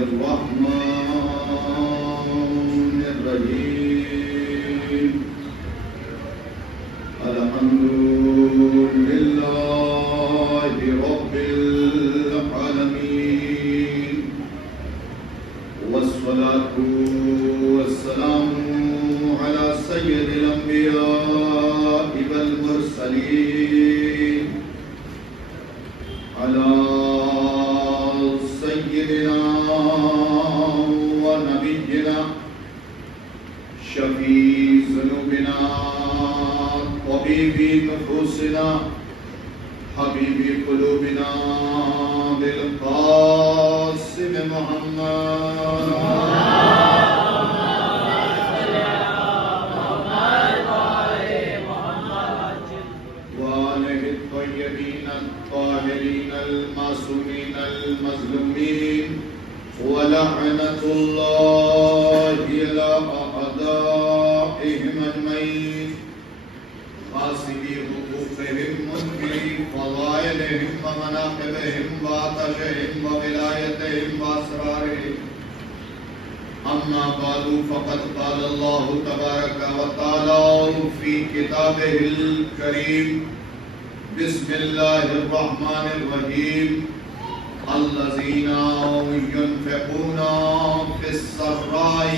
الرحمن الرحيم الحمد لله رب العالمين والصلاة والسلام على سيد الأنبياء والمرسلين على سيدنا ونبينا شفيع ذنوبنا طبيب نفوسنا حبيب قلوبنا بالقاسم محمد وآله الطيبين الطاهرين المعصومين المظلومين ولعنة الله على أعدائهم أجمعين غاصبي حقوقهم منكري فضائلهم ومناقبهم وعطشهم وولايتهم وأسرارهم أما بعد فقد قال الله تبارك وتعالى في كتابه الكريم بسم الله الرحمن الرحيم الذين ينفقون في السراء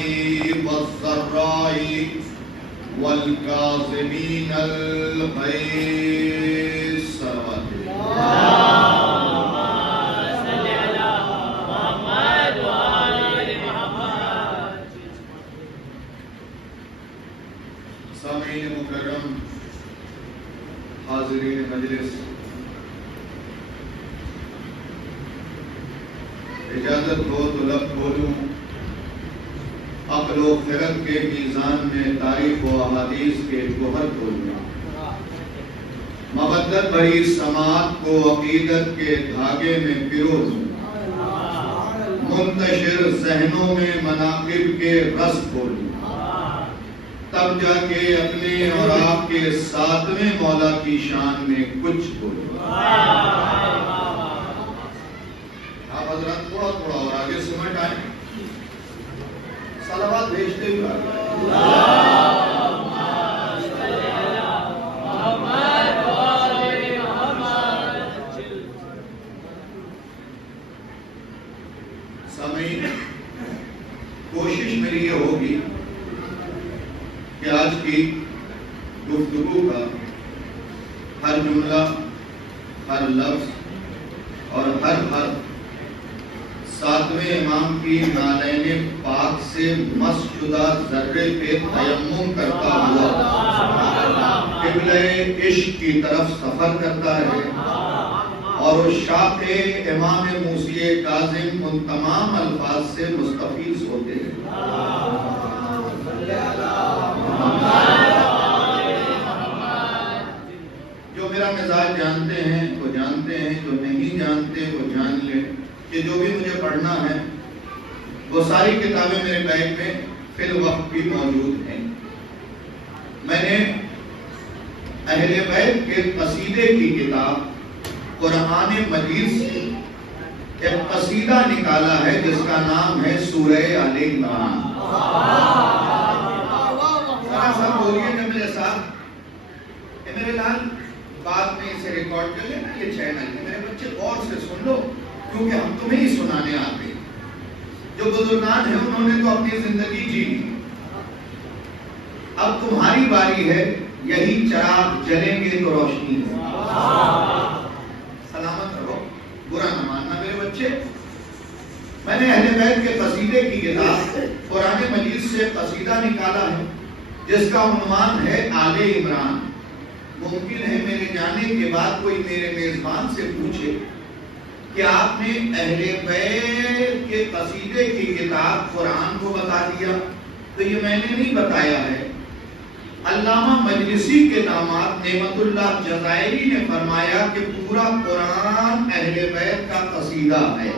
والضراء والكاظمين الغيظ صلوات اللهم صل على محمد وآل محمد. سامعین مکرم، حاضرین مجلس، اجازت ہو تو لب کھولوں، عقل و خرد کے میزان میں تاریخ و احادیث کے گوہر کھولوں، مودت بھری سماعت کو عقیدت کے دھاگے میں پرو دوں، منتشر ذہنوں میں مناقب کے رس کھولوں، تب جا کے اپنے اور آپ کے ساتویں مولا کی شان میں کچھ بولو۔ آپ حضرات تھوڑا تھوڑا اور آگے سمٹ آئیں، صلوات بھیجتے ہوئے آگے۔ اللهم صل على محمد وآل محمد. سامعین، کوشش میری یہ ہوگی کہ آج کی گفتگو کا ہر جملہ، ہر لفظ اور ہر حرف ساتویں امام کی نالین پاک سے مس شدہ ذرے پہ تیمم کرتا ہوا قبلہ عشق کی طرف سفر کرتا ہے، اور اس شاخ امام موسی کاظم ان تمام الفاظ سے مستفیض ہوتے ہیں۔ جو میرا مزاج جانتے ہیں وہ جانتے ہیں، جو نہیں جانتے وہ جان لیں کہ جو بھی مجھے پڑھنا ہے وہ ساری کتابیں میرے بیگ میں فی الوقت بھی موجود ہیں۔ میں نے اہل بیت کے قصیدے کی کتاب قرآن مجید سے ایک قصیدہ نکالا ہے جس کا نام ہے سورہ آل عمران۔ صاحب بولیے کہ میرے ساتھ، میرے لال بعد میں اسے ریکارڈ کر لینا، یہ چینل ہے، میرے بچے غور سے سن لو کیونکہ ہم تمہیں ہی سنانے آتے ہیں۔ جو بزرگان ہیں انہوں نے تو اپنی زندگی جی لی، اب تمہاری باری ہے، یہی چراغ جلیں گے تو روشنی ہے۔ سلامت رہو، برا نہ ماننا میرے بچے۔ میں نے اہل بیت کے قصیدے کی کتاب قرآن مجید سے قصیدہ نکالا ہے جس کا عنوان ہے آل عمران۔ ممکن ہے میرے جانے کے بعد کوئی میرے میزبان سے پوچھے کہ آپ نے اہل بیت کے قصیدے کی کتاب قرآن کو بتا دیا، تو یہ میں نے نہیں بتایا ہے، علامہ مجلسی کے داماد نعمت اللہ جزائری نے فرمایا کہ پورا قرآن اہل بیت کا قصیدہ ہے۔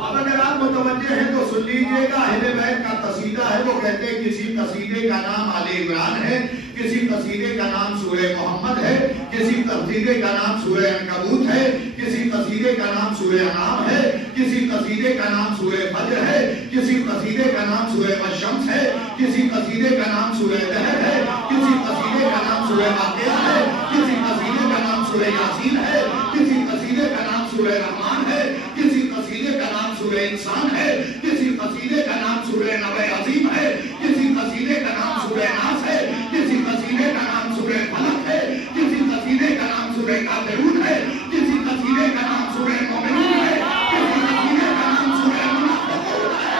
اب اگر آپ متوجہ ہیں تو سن لیجئے گا. اہل بیت کا قصیدہ ہے، وہ کہتے ہیں کسی قصیدے کا نام آل عمران ہے، کسی قصیدے کا نام سورہ محمد ہے، کسی قصیدے کا نام سورہ عنکبوت ہے، کسی قصیدے کا نام سورہ انعام ہے، کسی قصیدے کا نام سورہ فجر ہے، کسی قصیدے کا نام سورہ والشمس ہے، کسی قصیدے کا نام سورہ دہر ہے، کسی قصیدے کا نام سورہ واقعہ ہے، کسی قصیدے کا نام سورہ یاسین ہے، کسی قصیدے کا نام سورہ رحمان ہے، کسی قصیدے کا نام سورہ انسان ہے، کسی قصیدے کا نام سورہ نبع عظیم ہے، کسی قصیدے کا نام سورہ ناس ہے، کسی قصیدے کا نام سورہ فلق ہے، کسی قصیدے کا نام سورہ کافرون ہے، کسی قصیدے کا نام سورہ مومنون ہے، کسی قصیدے کا نام سورہ منافقون ہے.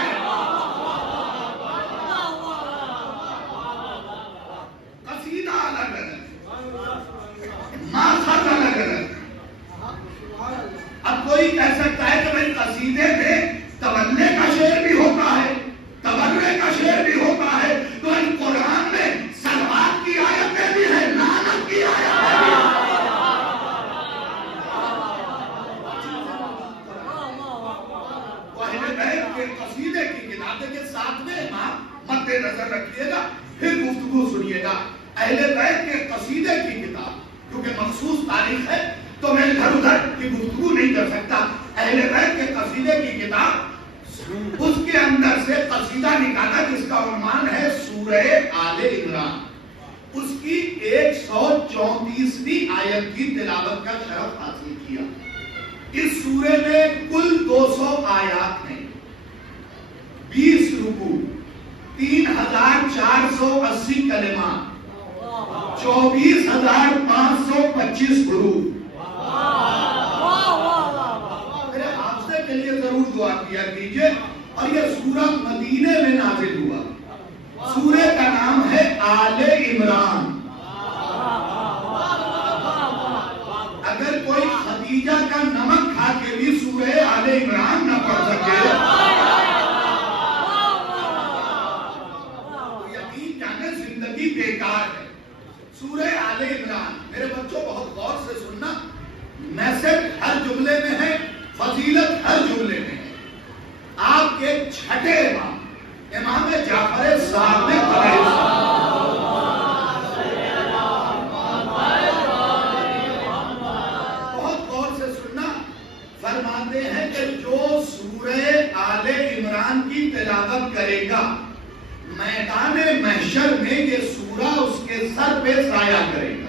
قصیدہ الگ الگ، ماخذ الگ الگ. اب کوئی کہہ سکتا ہے کہ بھائی قصیدے میں تولے کا شعر بھی ہوتا ہے، تبرے کا شعر بھی ہوتا ہے، تو ان قرآن میں صلوات کی آیتیں بھی ہیں، لعنت کی آیتیں بھی ہیں. اہل بیت کے قصیدے کی کتاب کے ساتویں امام مد نظر رکھیے گا، پھر گفتگو سنیے گا. اہل بیت کے قصیدے کی کتاب کیونکہ مخصوص تاریخ ہے تو میں ادھر ادھر کی گفتگو نہیں کر سکتا. اہل بیت کے قصیدے کی کتاب، اس کے اندر سے قصیدہ نکالا جس کا عنوان ہے سورہ آل عمران. اس کی 134ویں آیت کی تلاوت کا شرف حاصل کیا. اس سورے میں کل 200 آیات ہیں، 20 رکوع، 3480 کلمات، 24525 حروف. میرے حافظے کے لیے ضرور دعا کیا کیجئے. اور یہ سورہ مدینے میں نازل ہوا. سورے کا نام ہے آل عمران. اگر کوئی خدیجہ کا نمک کھا کے بھی سورہ آل عمران نہ پڑھ سکے تو یقین جانے زندگی بیکار ہے. سورہ آل عمران میرے بچوں بہت غور سے سننا، میسج ہر جملے میں ہے، فضیلت ہر جملے میں ہے. آپ کے چھٹے امام امام جعفر صاحب نے بہت غور سے سننا، فرماتے ہیں کہ جو سورہ آل عمران کی تلاوت کرے گا میدان محشر میں یہ سورہ اس کے سر پہ سایہ کرے گا.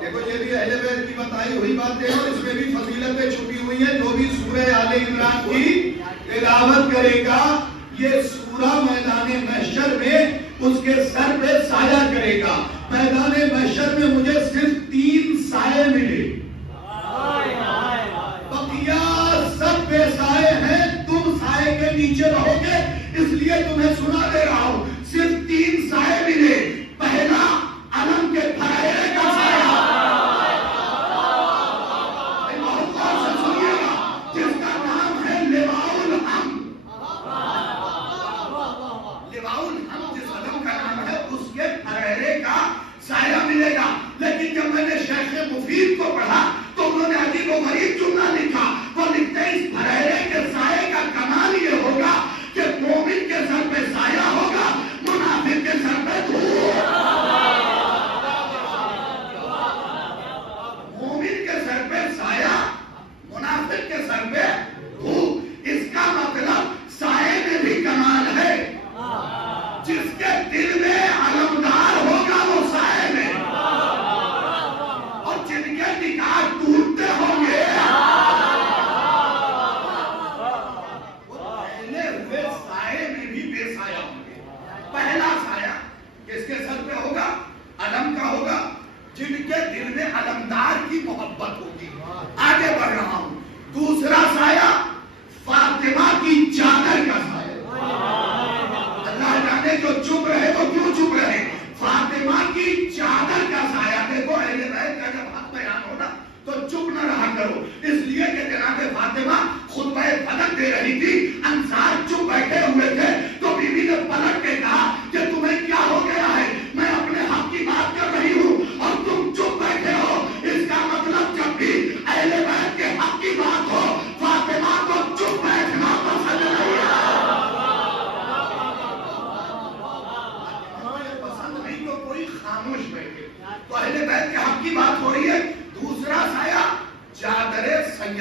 دیکھو یہ بھی اہل بیت کی بتائی ہوئی باتیں ہیں اور اس میں بھی فضیلتیں چھپی ہوئی ہیں. جو بھی سورہ آل عمران کی تلاوت کرے گا یہ سورہ میدان محشر میں اس کے سر پہ سایہ کرے گا. میدان محشر میں مجھے صرف 3 سائے ملے، بقیہ سب بے سائے ہیں. تم سائے کے نیچے رہو گے، اس لیے تمہیں سنا دے رہا ہوں. صرف 3 سائے ملے. پہلا علم کے پھیلانے کا سایہ، بہت غور سے سنیے گا، جس کا نام ہے لواء الحمد. لواء الحمد جس علم کا نام ہے اس کے پھیلانے کا سایہ ملے گا. لیکن جب میں نے شیخ مفید کو پڑھا تو انہوں نے عجیب و غریب جملہ لکھا. وہ لکھتے ہیں اس پھیلانے کے سائے کا کمال یہ ہوگا کہ مومن کے سر پہ سایہ ہوگا، منافق کے سر پہ دھوپ. مومن کے سر پہ سایہ، منافق کے سر پہ دھوپ. اس کا مطلب سائے میں بھی کمال ہے. جس کے دل میں علمدار ہوگا وہ سائے میں، اور جن کے نگاہ ٹوٹتے ہوں گے وہ پہلے ہوئے سائے میں بھی بے سایہ ہوں گے. پہلا سایہ کس کے سر پہ ہوگا؟ علم کا ہوگا، جن کے دل میں علمدار کی محبت ہوگی. آگے بڑھ رہا ہوں. دوسرا سایہ فاطمہ کی چادر کا سایہ. اللہ جانے جو چپ رہے وہ کیوں چپ رہے. فاطمہ کی چادر کا سایہ. دیکھو اہل بیت کا جب حق بیان ہونا تو چپ نہ رہا کرو، اس لیے کہ جناب فاطمہ خطبہ فلک دے رہی تھی، انصار چپ بیٹھے ہوئے تھے، تو بی بی نے پلٹ کے کہا کہ تمہیں کیا ہو گیا ہے، میں اپنے حق کی بات کر رہی ہوں اور تم چپ بیٹھے ہو. اس کا مطلب جب بھی اہل بیت کے حق کی بات ہو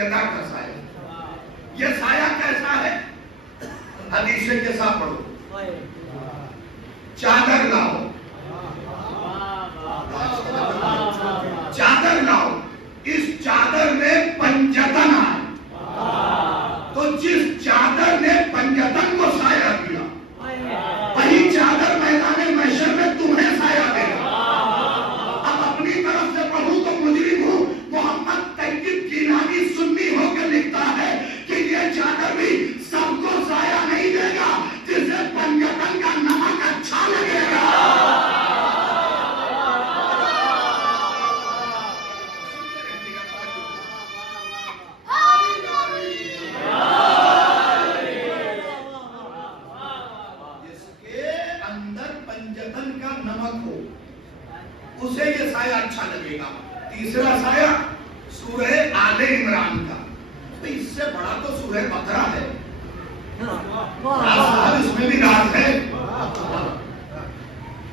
گدا کا سایہ. یہ سایہ کیسا ہے؟ حدیث کے ساتھ پڑھو. چادر لاؤ، چادر لاؤ، اس چادر میں پنجتن آئے. تو جس چادر نے پنجتن کو سایہ دیا وہی چادر میدان محشر میں تمہیں سایہ دے گا. اب اپنی طرف سے پڑھوں تو مجرم ہوں. محمد طیب کیلانی سنی ہو کے لکھتا ہے کہ یہ چادر بھی سب کو سایہ نہیں دے گا، جسے پنجتن کا نمک اچھا لگے گا. اسے یہ سایہ اچھا لگے گا. تیسرا سایہ سورہ آل عمران کا. اس سے بڑا تو سورہ بقرہ ہے. اس میں بھی راز ہے.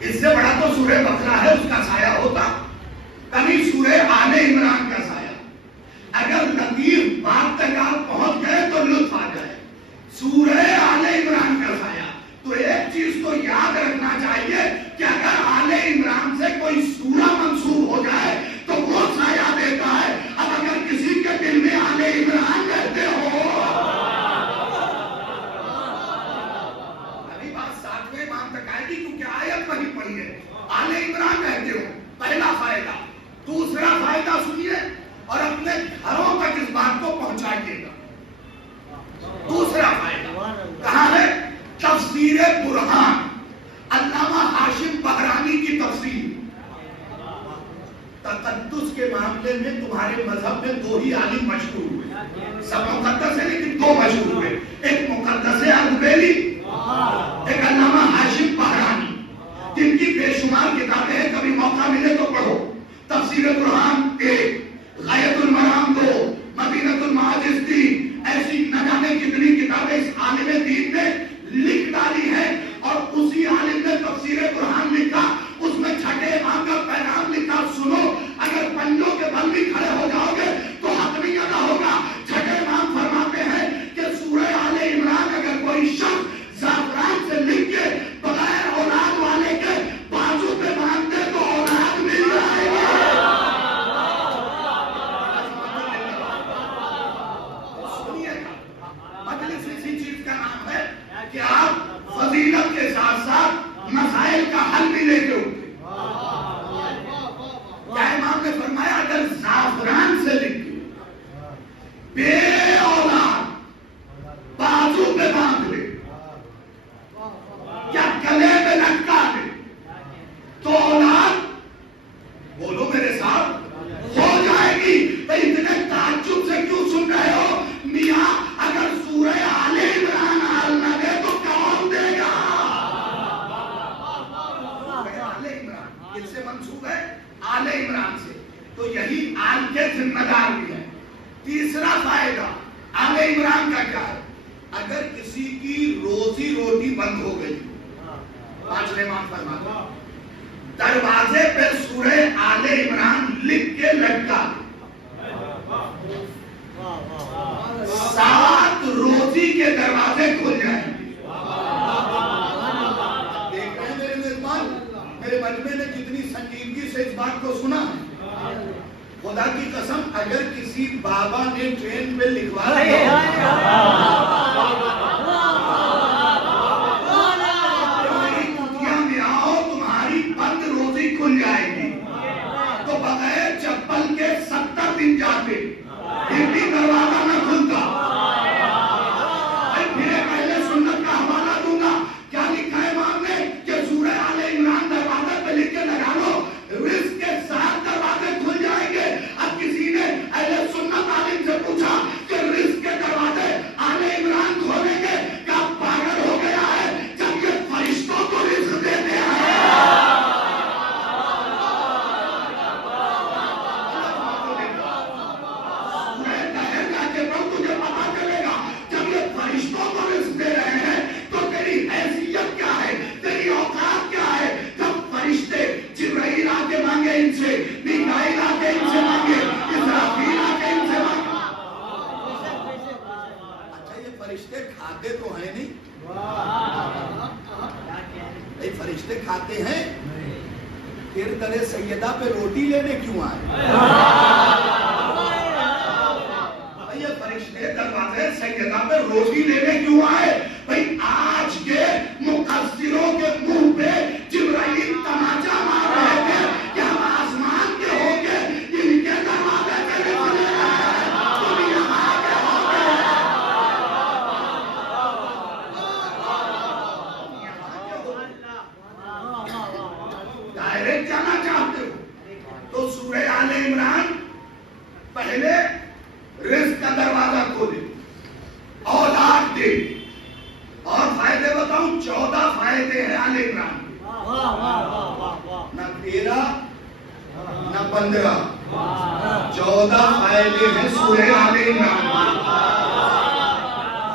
اس سے بڑا تو سورہ بقرہ ہے، اس کا سایہ ہوتا. کبھی سورہ آل عمران کا سایہ. اگر لطیف بات تک آپ پہنچ گئے تو لطف آ جائے. سورہ آل عمران کا سایہ. تو ایک چیز تو یاد رکھنا چاہیے کہ اگر آل عمران سے کوئی سورہ منسوب ہو جائے تو وہ سایہ دیتا ہے. اب اگر کسی کے دل میں آل عمران کہتے ہو، ابھی بات 7ویں امام تک آئے گی کیونکہ آیت وہی پڑھی ہے. آل عمران کہتے ہو، پہلا فائدہ. دوسرا فائدہ سنیے اور اپنے گھروں تک اس بات کو پہنچائیے گا. دوسرا فائدہ کہاں ہے؟ تفسیر برہان، علامہ ہاشم بحرانی کی تفسیر. تقدس کے معاملے میں تمہارے مذہب میں 2 ہی عالم مشہور ہوئے. سب مقدس ہے لیکن 2 مشہور ہوئے. ایک مقدس البیلی، ایک علامہ ہاشم بحرانی، جن کی بے شمار کتابیں ہیں. کبھی موقع ملے تو پڑھو. تفسیر برہان 1، غایۃ المرام 2، مدینۃ المعاجز 3. ایسی نہ جانے کتنی کتابیں اس عالم دین نے لکھ ڈالی ہے. اور اسی عالم نے تفسیر برہان لکھا، اس میں چھٹے امام کا پیغام لکھا. سنو، اگر پنجوں کے بل بھی کھڑے ہو جاؤ گے تو حتمی ادا ہوگا. چھٹے امام فرماتے ہیں کہ سورہ آل عمران اگر کوئی شخص زعفران سے لکھ کے بغیر اولاد والے کے بازو پہ باندھتے تو اولاد مل جائے گا. سنیے گا، مجلس اسی چیز کا نام ہے کہ آپ فضیلت کے ساتھ ساتھ مسائل کا حل بھی لے کے اٹھتے. کیا امام نے فرمایا اگر زعفران سے لکھ بے اولاد بازو پہ باندھ لے یا گلے میں لٹکا لے تو اولاد، بولو میرے ساتھ، ہو جائے گی. تو اتنے تعجب سے کیوں سن رہے ہو؟ میاں اگر سورہ آل عمران حل نہ دے تو کون دے گا؟ آل عمران کس سے منسوب ہے؟ آل عمران سے. تو یہی آل کے ذمہ دار بھی ہے. تیسرا فائدہ آل عمران کا کیا ہے؟ اگر کسی کی روزی روٹی بند ہو گئی، 5ویں امام فرماتے ہیں دروازے پہ سورہ آل عمران لکھ کے لٹکا، 7 روزی کے دروازے کھل جائیں گے. دیکھ رہے ہیں میرے میزبان، میرے مجمع نے کتنی سنجیدگی سے اس بات کو سنا ہے. خدا کی قسم اگر کسی بابا نے ٹرین پہ لکھوا دیا تمہاری کتیاں میں آؤ تمہاری بند روزی کھل جائے گی، تو بغیر چپل کے 70 دن جاتے پھر بھی دروازہ نہ کھلتا. پھر پہلے سنت کا حوالہ دوں گا. کیا لکھا ہے امام نے کہ سورہ آل عمران دروازے پہ لکھ کے لگا لو، رزق کے 7 دروازے کھل جائیں گے. اب کسی نے اہل سنت عالم سے پوچھا کہ رزق کے دروازے آل عمران فرشتے کھاتے ہیں؟ پھر درے سیدہ پہ روٹی لینے کیوں آئے؟ یہ فرشتے دروازے سیدہ پہ روٹی لینے کیوں آئے؟ بھئی آج کے مقصروں کے منہ پہ جبرائیل تماچا مار رہے تھے کہ ہم آسمان کے ہو کے ان کے دروازے پہ نکلے ہیں، تم یہاں کے ہو کے ڈائریکٹ جانا چاہتے ہو تو سورہ آل عمران پہلے رزق کا دروازہ کھولے، اولاد دے، اور فائدے بتاؤں 14 فائدے ہیں آل عمران، نہ 13 نہ 15، 14 فائدے ہیں سورہ آل عمران۔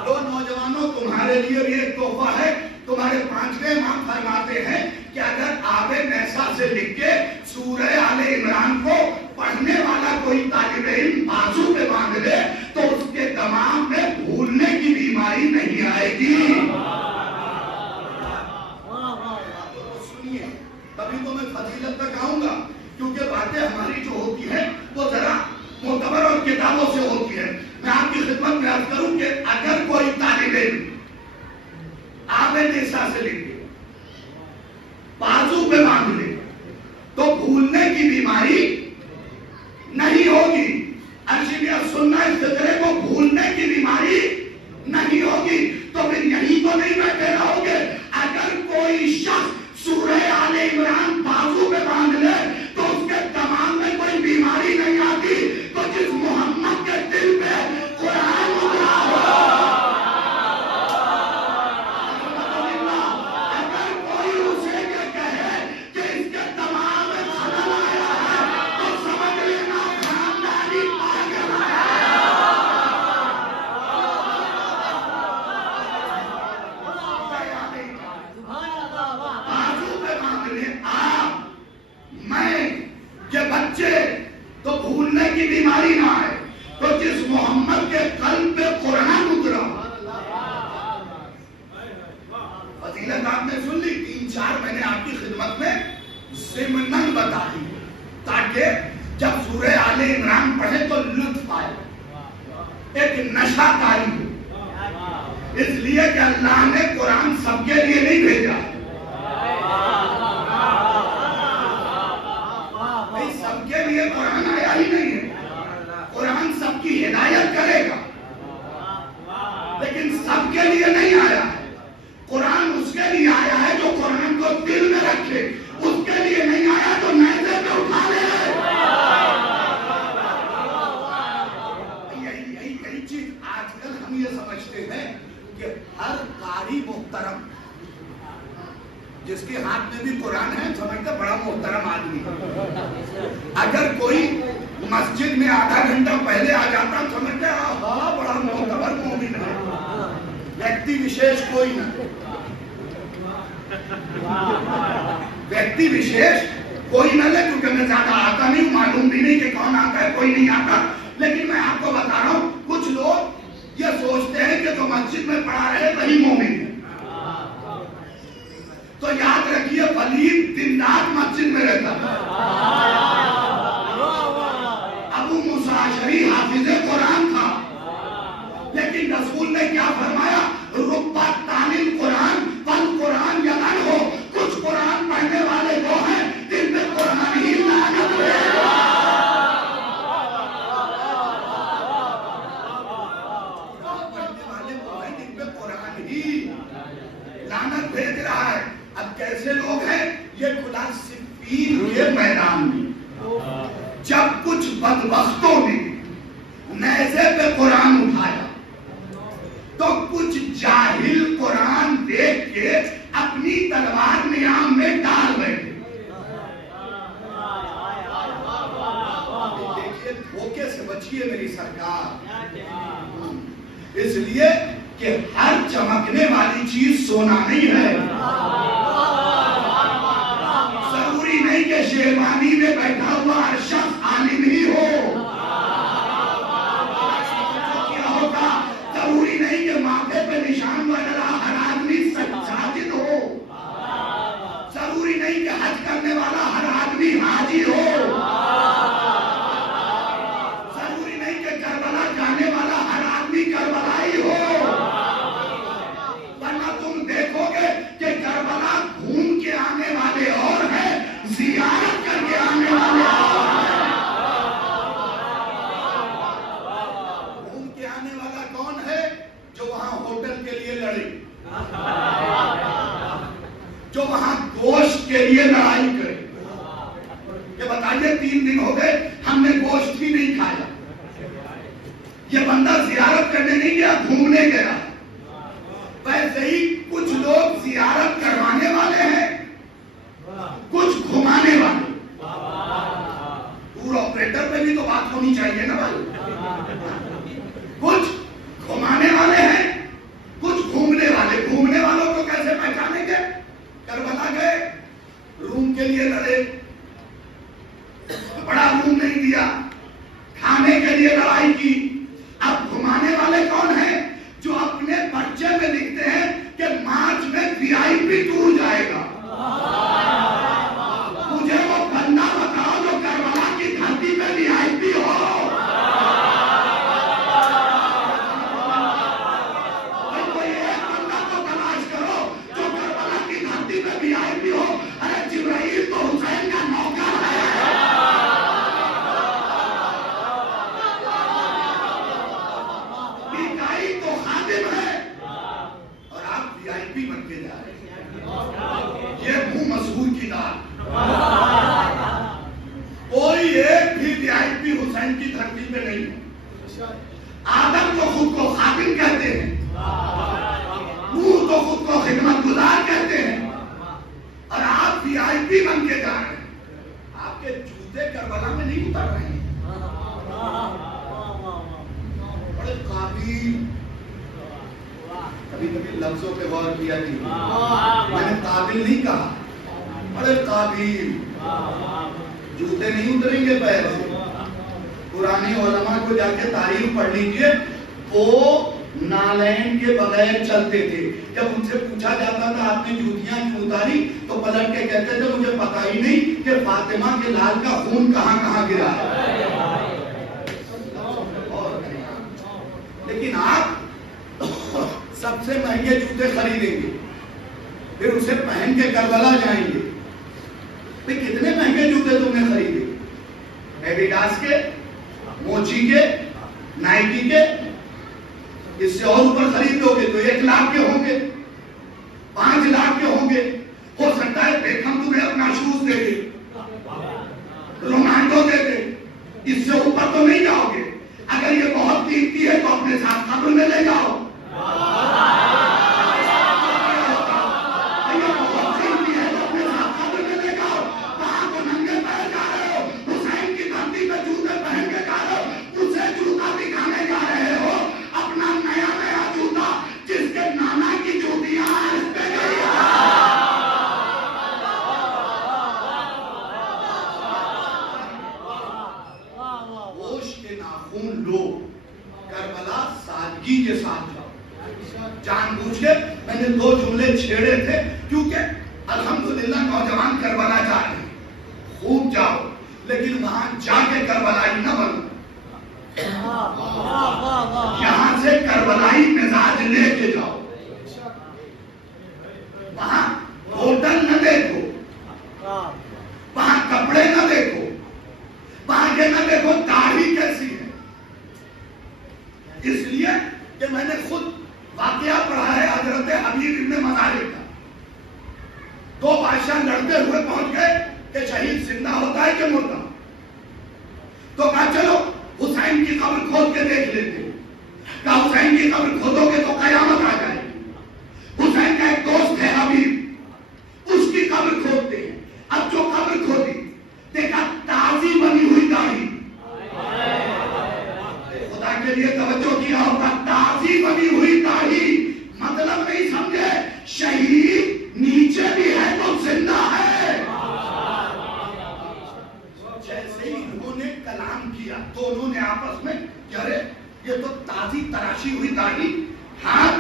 تو نوجوانوں تمہارے لیے بھی ایک تحفہ ہے، تمہارے 5ویں امام فرماتے ہیں کہ اگر آب نیسا سے لکھ کے سورہ آل عمران کو پڑھنے والا کوئی طالب علم بازو پہ باندھ لے تو اس کے دماغ میں بھولنے کی بیماری نہیں آئے گی۔ سنیے، تبھی تو میں فضیلت تک آؤں گا، کیونکہ باتیں ہماری جو ہوتی ہیں وہ ذرا معتبر اور کتابوں سے ہوتی ہے۔ میں آپ کی خدمت میں عرض کروں کہ اگر کوئی طالب علم آب نیسا سے لکھ کے بازو پہ باندھ لے تو بھولنے کی بیماری نہیں ہوگی، ارشدیت سننا اس فطرے کو بھولنے کی بیماری نہیں ہوگی۔ تو پھر یہی تو نہیں بیٹھے رہو گے؟ اگر کوئی شخص سورہ آل عمران بازو پہ باندھ لے تو اس کے دماغ میں کوئی بیماری نہیں آتی، تو جس محمد کے دل پہ قرآن اترا ہو، اگر کوئی اسے یہ کہے کہ اس کے دماغ میں خلل آیا ہے تو سمجھ لینا خاندانی پاگل ہے۔ بازو پہ باندھ لے آپ میں کہ بچے تو بھولنے کی بیماری نہ آئے، تو جس محمد کے قلب پہ قرآن اترا، فضیلت آپ نے سن لی، 3-4 میں نے آپ کی خدمت میں ضمناً بتائی تاکہ جب سورہ آل عمران پڑھے تو لطف آئے، ایک نشہ کاری ہو، اس لیے کہ اللہ نے قرآن سب کے لیے نہیں بھیجا، سب کے لیے قرآن آیا ہی نہیں ہے۔ قرآن سب کی ہدایت کرے گا لیکن سب کے لیے نہیں آیا ہے۔ قرآن اس کے لیے آیا ہے جو قرآن کو دل میں رکھے، اس کے لیے نہیں آیا تو نیزے پہ اٹھا لے۔ یہی چیز آج کل ہم یہ سمجھتے ہیں کہ ہر قاری محترم جس کے ہاتھ میں بھی قرآن ہے سمجھتے بڑا محترم آدمی، اگر کوئی مسجد میں آدھا گھنٹہ پہلے آ جاتا سمجھتے ہاں بڑا معتبر مومن ہے، ویکتی وشیش کوئی نہ، ویکتی وشیش کوئی نہ لے، کیونکہ میں زیادہ آتا نہیں، معلوم بھی نہیں کہ کون آتا ہے، کوئی نہیں آتا، لیکن میں آپ کو بتا رہا ہوں کچھ لوگ یہ سوچتے ہیں کہ جو مسجد میں پڑھا رہے وہی مومن ہے۔ تو یاد رکھیے ولید دن رات مسجد میں رہتا تھا، ابو موسیٰ اشعری حافظ قرآن تھا، لیکن رسول نے کیا فرمایا؟ ربّ تالِ القرآن فالقرآن یلعنہ، کچھ قرآن پڑھنے والے وہ ہیں جن پہ قرآن ہی لعنت ہے۔ پڑھنے والے وہ ہیں جن پہ قرآن ہی لعنت بھیج رہا ہے۔ اب کیسے لوگ ہیں؟ یہ کھلا صفین کے میدان میں جب کچھ بدبختوں نے نیزے پہ قرآن اٹھایا تو کچھ جاہل قرآن دیکھ کے اپنی تلوار نیام میں ڈال بیٹھے۔ دیکھیے دھوکے سے بچیے میری سرکار، اس لیے کہ ہر چمکنے والی چیز سونا نہیں ہے۔ ضروری نہیں کہ شیروانی میں بیٹھا ہوا ہر شخص عالم ہی ہو، کیا ہوگا؟ ضروری نہیں کہ ماتھے پہ نشان والا ہر آدمی سجاد ہو، جو وہاں گوشت کے لیے لڑائی کرے. یہ بتائیے 3 دن ہو گئے ہم نے گوشت ہی نہیں کھایا. یہ بندہ زیارت کرنے نہیں گیا, گھومنے گیا. ویسے ہی کچھ لوگ زیارت کروانے والے ہیں, کچھ گھمانے والے. ٹور آپریٹر پہ بھی تو بات ہونی چاہیے نا بھائی. کچھ گھمانے والے ہیں, کچھ گھومنے والے. گھومنے والوں کو کیسے پہچانیں گے؟ کربلا گئے, روم کے لیے لڑے, بڑا روم نہیں دیا, کھانے کے لیے لڑائی کی. اب گھمانے والے کون ہیں؟ جو اپنے پرچے میں لکھتے ہیں کہ مارچ میں VIP ٹور جائے گا. مجھے وہ بندہ بتاؤ جو کربلا کی دھرتی پہ VIP ہو. کوئی ایک بندہ تو تلاش کرو جو کربلا کی دھرتی پہ VIP ہو. ارے جبرائیل تو حسین کا نوکر ہے, تو خادم ہے, اور آپ VIP بن کے جا رہے ہیں. یہ منہ مسحور کی دال. کوئی ایک بھی VIP حسین کی دھرتی پہ نہیں ہے. آدم تو خود کو خادم کہتے ہیں, نوح تو خود کو خدمت گزار کہتے ہیں, اور آپ VIP بن کے جا رہے ہیں. آپ کے جوتے کربلا میں نہیں اتر رہے ہیں. بڑے قابل, کبھی کبھی لفظوں پہ غور کیا نہیں, میں نے قابل نہیں کہا, بڑے قابل. جوتے نہیں اتریں گے پیر سے. پرانے علماء کو جا کے تاریخ پڑھ لیجیے, وہ نالین کے بغیر چلتے تھے. جب ان سے پوچھا جاتا تھا آپ نے جوتیاں کیوں اتاری, تو پلٹ کے کہتے تھے مجھے پتا ہی نہیں کہ فاطمہ کے لال کا خون کہاں کہاں گرا ہے. لیکن آپ سب سے مہنگے جوتے خریدیں گے, پھر اسے پہن کے کربلا جائیں گے. کتنے مہنگے جوتے تم نے خریدے؟ ایڈیڈاس کے, موچی کے, نائکی کے. اس سے اور اوپر خرید لو گے تو 1 لاکھ کے ہوں گے, 5 لاکھ کے ہوں گے. ہو سکتا ہے بیکھم تمہیں اپنا شوز دے دے, رومانڈو دے دے. اس سے اوپر تو نہیں جاؤ گے. اگر یہ بہت قیمتی ہے تو اپنے ساتھ قبر میں لے جاؤ. کربلا سادگی کے ساتھ جاؤ. جان بوجھ کے میں نے 2 جملے چھیڑے تھے, کیونکہ الحمدللہ نوجوان کربلا جا رہے ہیں. خوب جاؤ, لیکن وہاں جا کے کربلائی نہ بنو. یہاں سے کربلائی مزاج لے کے جاؤ. وہاں ہوٹل نہ دیکھو, وہاں کپڑے نہ دیکھو, وہاں یہ نہ دیکھو داڑھی کیسی ہے. اس لیے کہ میں نے خود واقعہ پڑھا ہے حضرت حبیب ابن مظاہر کا. 2 بادشاہ لڑتے ہوئے پہنچ گئے کہ شہید زندہ ہوتا ہے کہ مردہ. تو کہا چلو حسین کی قبر کھود کے دیکھ لیتے. کہا حسین کی قبر کھودو گے تو قیامت آ جائے گی. حسین کا ایک دوست ہے حبیب, اس کی قبر کھودتے ہیں. اب جو قبر کھودی دیکھا تازی بنی ہوئی داڑھی. خدا کے لیے توجہ کیا ہوگا, تازی بنی ہوئی داڑھی. مطلب نہیں سمجھے, شہید نیچے بھی ہے تو زندہ ہے. جیسے ہی انہوں نے کلام کیا دونوں نے آپس میں, ارے یہ تو تازی تراشی ہوئی داڑھی, ہاتھ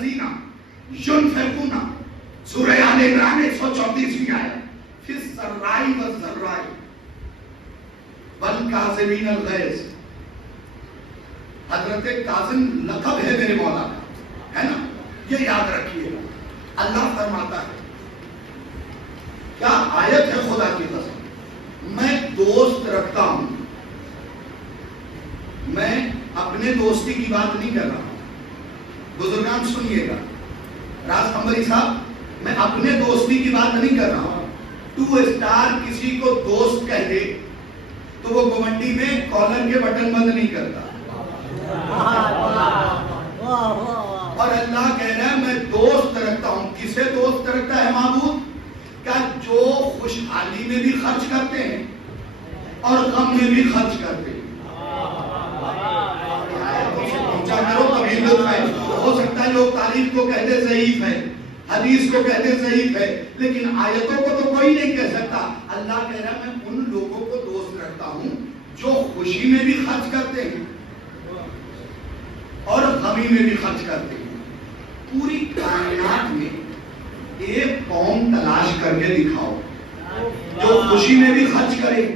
الذین ینفقون سورہ آل عمران 134 آیت فی السراء والضراء والکاظمین الغیظ. حضرت کاظم لقب ہے میرے مولا کا، ہے نا، یہ یاد رکھیے گا. اللہ فرماتا ہے، کیا آیت ہے خدا کی قسم، میں دوست رکھتا ہوں. میں اپنے دوستی کی بات نہیں کر رہا ہوں، بزرگان سنیے گا، راز قمری صاحب، میں اپنے دوستی کی بات نہیں کر رہا ہوں. 2 اسٹار کسی کو دوست کہہ دے تو وہ گونڈی میں کالر کے بٹن بند نہیں کرتا. اور اللہ کہہ رہا ہے میں دوست رکھتا ہوں. کسے دوست رکھتا ہے معبود؟ کیا جو خوشحالی میں بھی خرچ کرتے ہیں اور غم میں بھی خرچ کرتے ہیں. ہو سکتا ہے لوگ تاریخ کو کہتے ضعیف ہے، حدیث کو کہتے ضعیف ہے، لیکن آیتوں کو تو کوئی نہیں کہہ سکتا. اللہ کہہ رہا ہے میں ان لوگوں کو دوست رکھتا ہوں جو خوشی میں بھی خرچ کرتے ہیں اور غمی میں بھی خرچ کرتے ہیں. پوری کائنات میں ایک قوم تلاش کر کے دکھاؤ جو خوشی میں بھی خرچ کرے.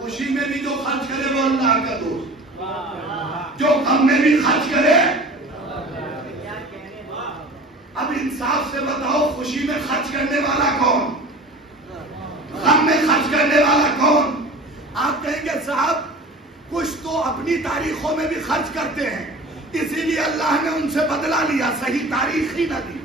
خوشی میں بھی جو خرچ کرے وہ اللہ کا دوست، جو غم میں بھی خرچ کرے. اب انصاف سے بتاؤ خوشی میں خرچ کرنے والا کون، غم میں خرچ کرنے والا کون؟ آپ کہیں گے صاحب کچھ تو اپنی تاریخوں میں بھی خرچ کرتے ہیں اسی لیے اللہ نے ان سے بدلہ لیا، صحیح تاریخ ہی نہ دی.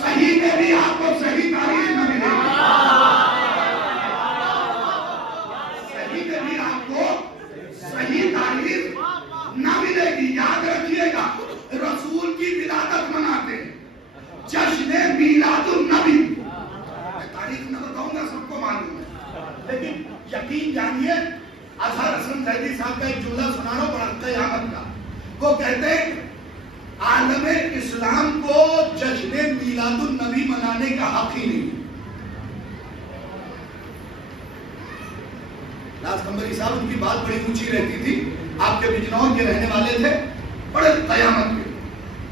صحیح میں بھی آپ کو صحیح تاریخ نہ ملے گی، صحیح میں بھی آپ کو صحیح تاریخ نہ ملے گی. یاد رکھیے گا رسول کی ولادت مناتے ہیں، جشن میلاد النبی. میں تاریخ نہ بتاؤں گا، سب کو معلوم ہے، لیکن یقین جانیے اظہر حسن زیدی صاحب کا ایک جملہ سنا رہا ہوں بڑا قیامت کا. وہ کہتے ہیں عالم اسلام کو جشن میلاد النبی منانے کا حق ہی نہیں. راز قمری صاحب ان کی بات بڑی اونچی رہتی تھی، آپ کے بجنور کے رہنے والے تھے، بڑے قیامت کے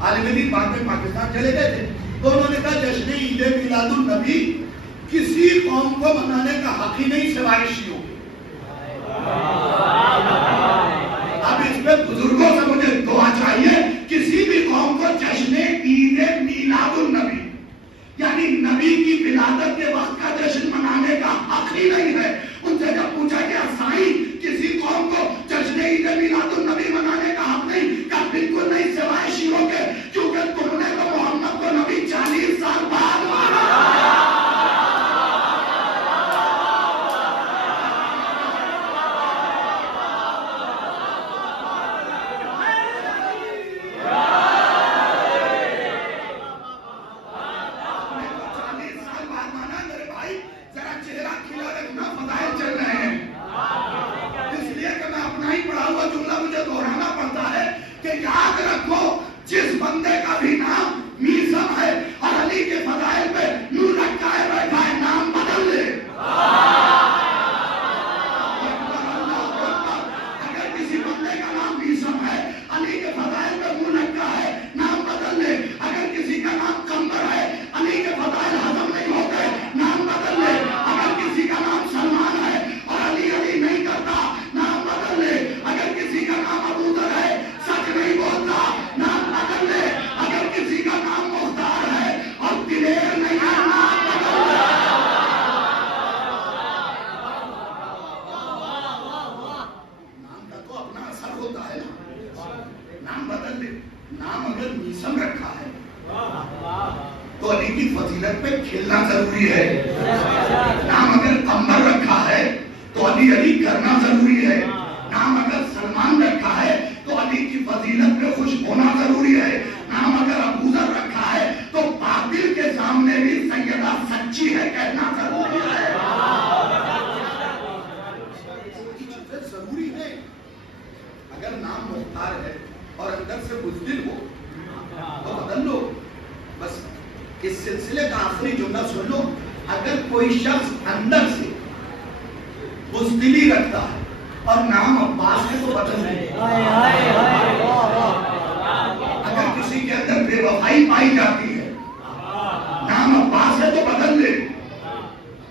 عالم دین، بعد میں پاکستان چلے گئے تھے. تو انہوں نے کہا جشن عید میلاد النبی کسی قوم کو منانے کا حق ہی نہیں سوائے شیعوں کے. اب اس پہ بزرگوں سے مجھے دعا چاہیے، کسی بھی قوم کو جشن عید میلاد النبی یعنی نبی کی ولادت کے وقت کا جشن منانے کا حق ہی نہیں ہے. ان سے جب پوچھا کہ عیسائی کسی قوم کو جشن عید میلاد النبی منانے کا حق نہیں، کہا بالکل نہیں سوائے شیعوں کے، کیونکہ تم نے تو محمد کو نبی 40 سال بعد مانا. یاد رکھو جس بندے کا بھی نام میزم ہے اور علی کے فضائل پہ یوں رکھا ہے بیٹھا ہے، نام بدل لے. اگر کسی بندے کا نام میزم ہے، علی کے فضائل پہ منہ رکھا ہے، نام بدل لے. اگر کسی کا نام قمر ہے، علی کے فضائل ہضم نہیں ہوتے، نام بدل لے. اگر کسی کا نام سلمان ہے اور علی علی نہیں کرتا، نام بدل لے. اگر کسی کا نام ابو ذر ہے، سچ نہیں بولتا، نام بدل لے. اگر میسم رکھا ہے تو علی کی فضیلت پہ کھلنا ضروری ہے. نام اگر عمر رکھا ہے تو علی علی کرنا ضروری ہے. نام اگر سلمان رکھا ہے تو علی کی فضیلت پہ خوش ہونا ضروری ہے. نام اگر ابوذر رکھا ہے تو باطل کے سامنے بھی سیدہ سچی ہے کہنا ضروری ہے. ضروری ہے. اگر نام مختار ہے اور اندر سے بزدل ہو تو بدل لو. بس اس سلسلے کا آخری جملہ سن لو. اگر کوئی شخص اندر سے بزدلی رکھتا ہے اور نام عباس ہے تو بدل لے. اگر کسی کے اندر بے وفائی پائی جاتی ہے نام عباس ہے تو بدل لے.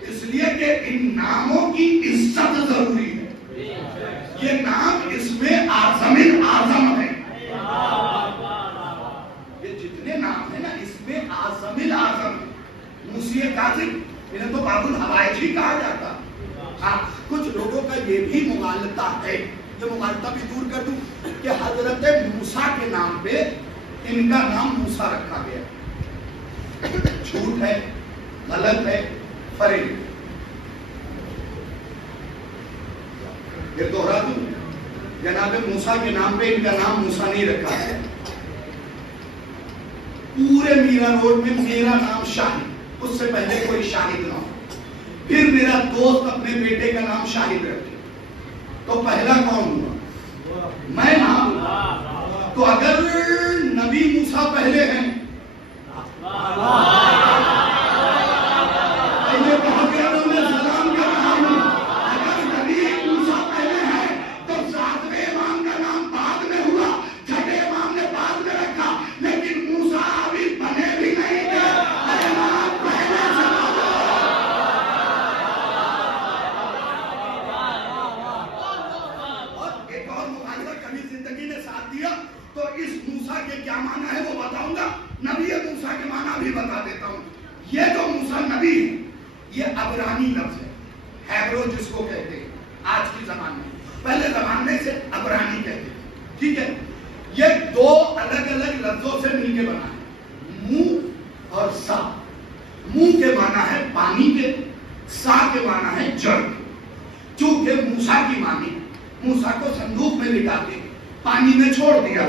اس لیے کہ ان ناموں کی عزت ضروری ہے. یہ نام اس میں اعظم الاعظم ہے. یہ جتنے نام ہیں نا اس میں اعظم الاعظم ہے. موسی کاظم انہیں تو باب الحوائج ہی کہا جاتا. ہاں کچھ لوگوں کا یہ بھی مغالطہ ہے. یہ مغالطہ بھی دور کر دوں کہ حضرت موسیٰ کے نام پہ ان کا نام موسیٰ رکھا گیا. جھوٹ ہے, غلط ہے, فریب. پھر دوہرا دوں, جناب موسیٰ کے نام پہ ان کا نام موسیٰ نہیں رکھا ہے. پورے میرا روڈ میں میرا نام شاہد, اس سے پہلے کوئی شاہد نہ ہو. پھر میرا دوست اپنے بیٹے کا نام شاہد رکھے تو پہلا کون ہوا؟ میں نام. تو اگر نبی موسیٰ پہلے ہیں پہلے کہا گیا انہوں نے سلام کا نام. اگر نبی موسیٰ پہلے ہیں تو ساتویں امام کا نام بعد میں ہوا, چھٹے امام نے بعد میں رکھا. لیکن موسیٰ ابھی بنے بھی نہیں تھے. تو اس موسیٰ کے کیا معنی ہے وہ بتاؤں گا. نبی موسیٰ کے معنی بھی بتا دیتا ہوں. یہ جو موسیٰ نبی ہے یہ عبرانی لفظ ہے, ہیبرو جس کو کہتے ہیں آج کی زبان میں. پہلے زمانے سے عبرانی کہتے ہیں. ٹھیک ہے, یہ دو الگ الگ لفظوں سے مل کے بنا ہے, منہ اور سا. منہ کے معنی ہے پانی کے, سا کے معنی ہے جڑ. چونکہ موسیٰ کی معنی موسیٰ کو صندوق میں لٹا کے پانی میں چھوڑ دیا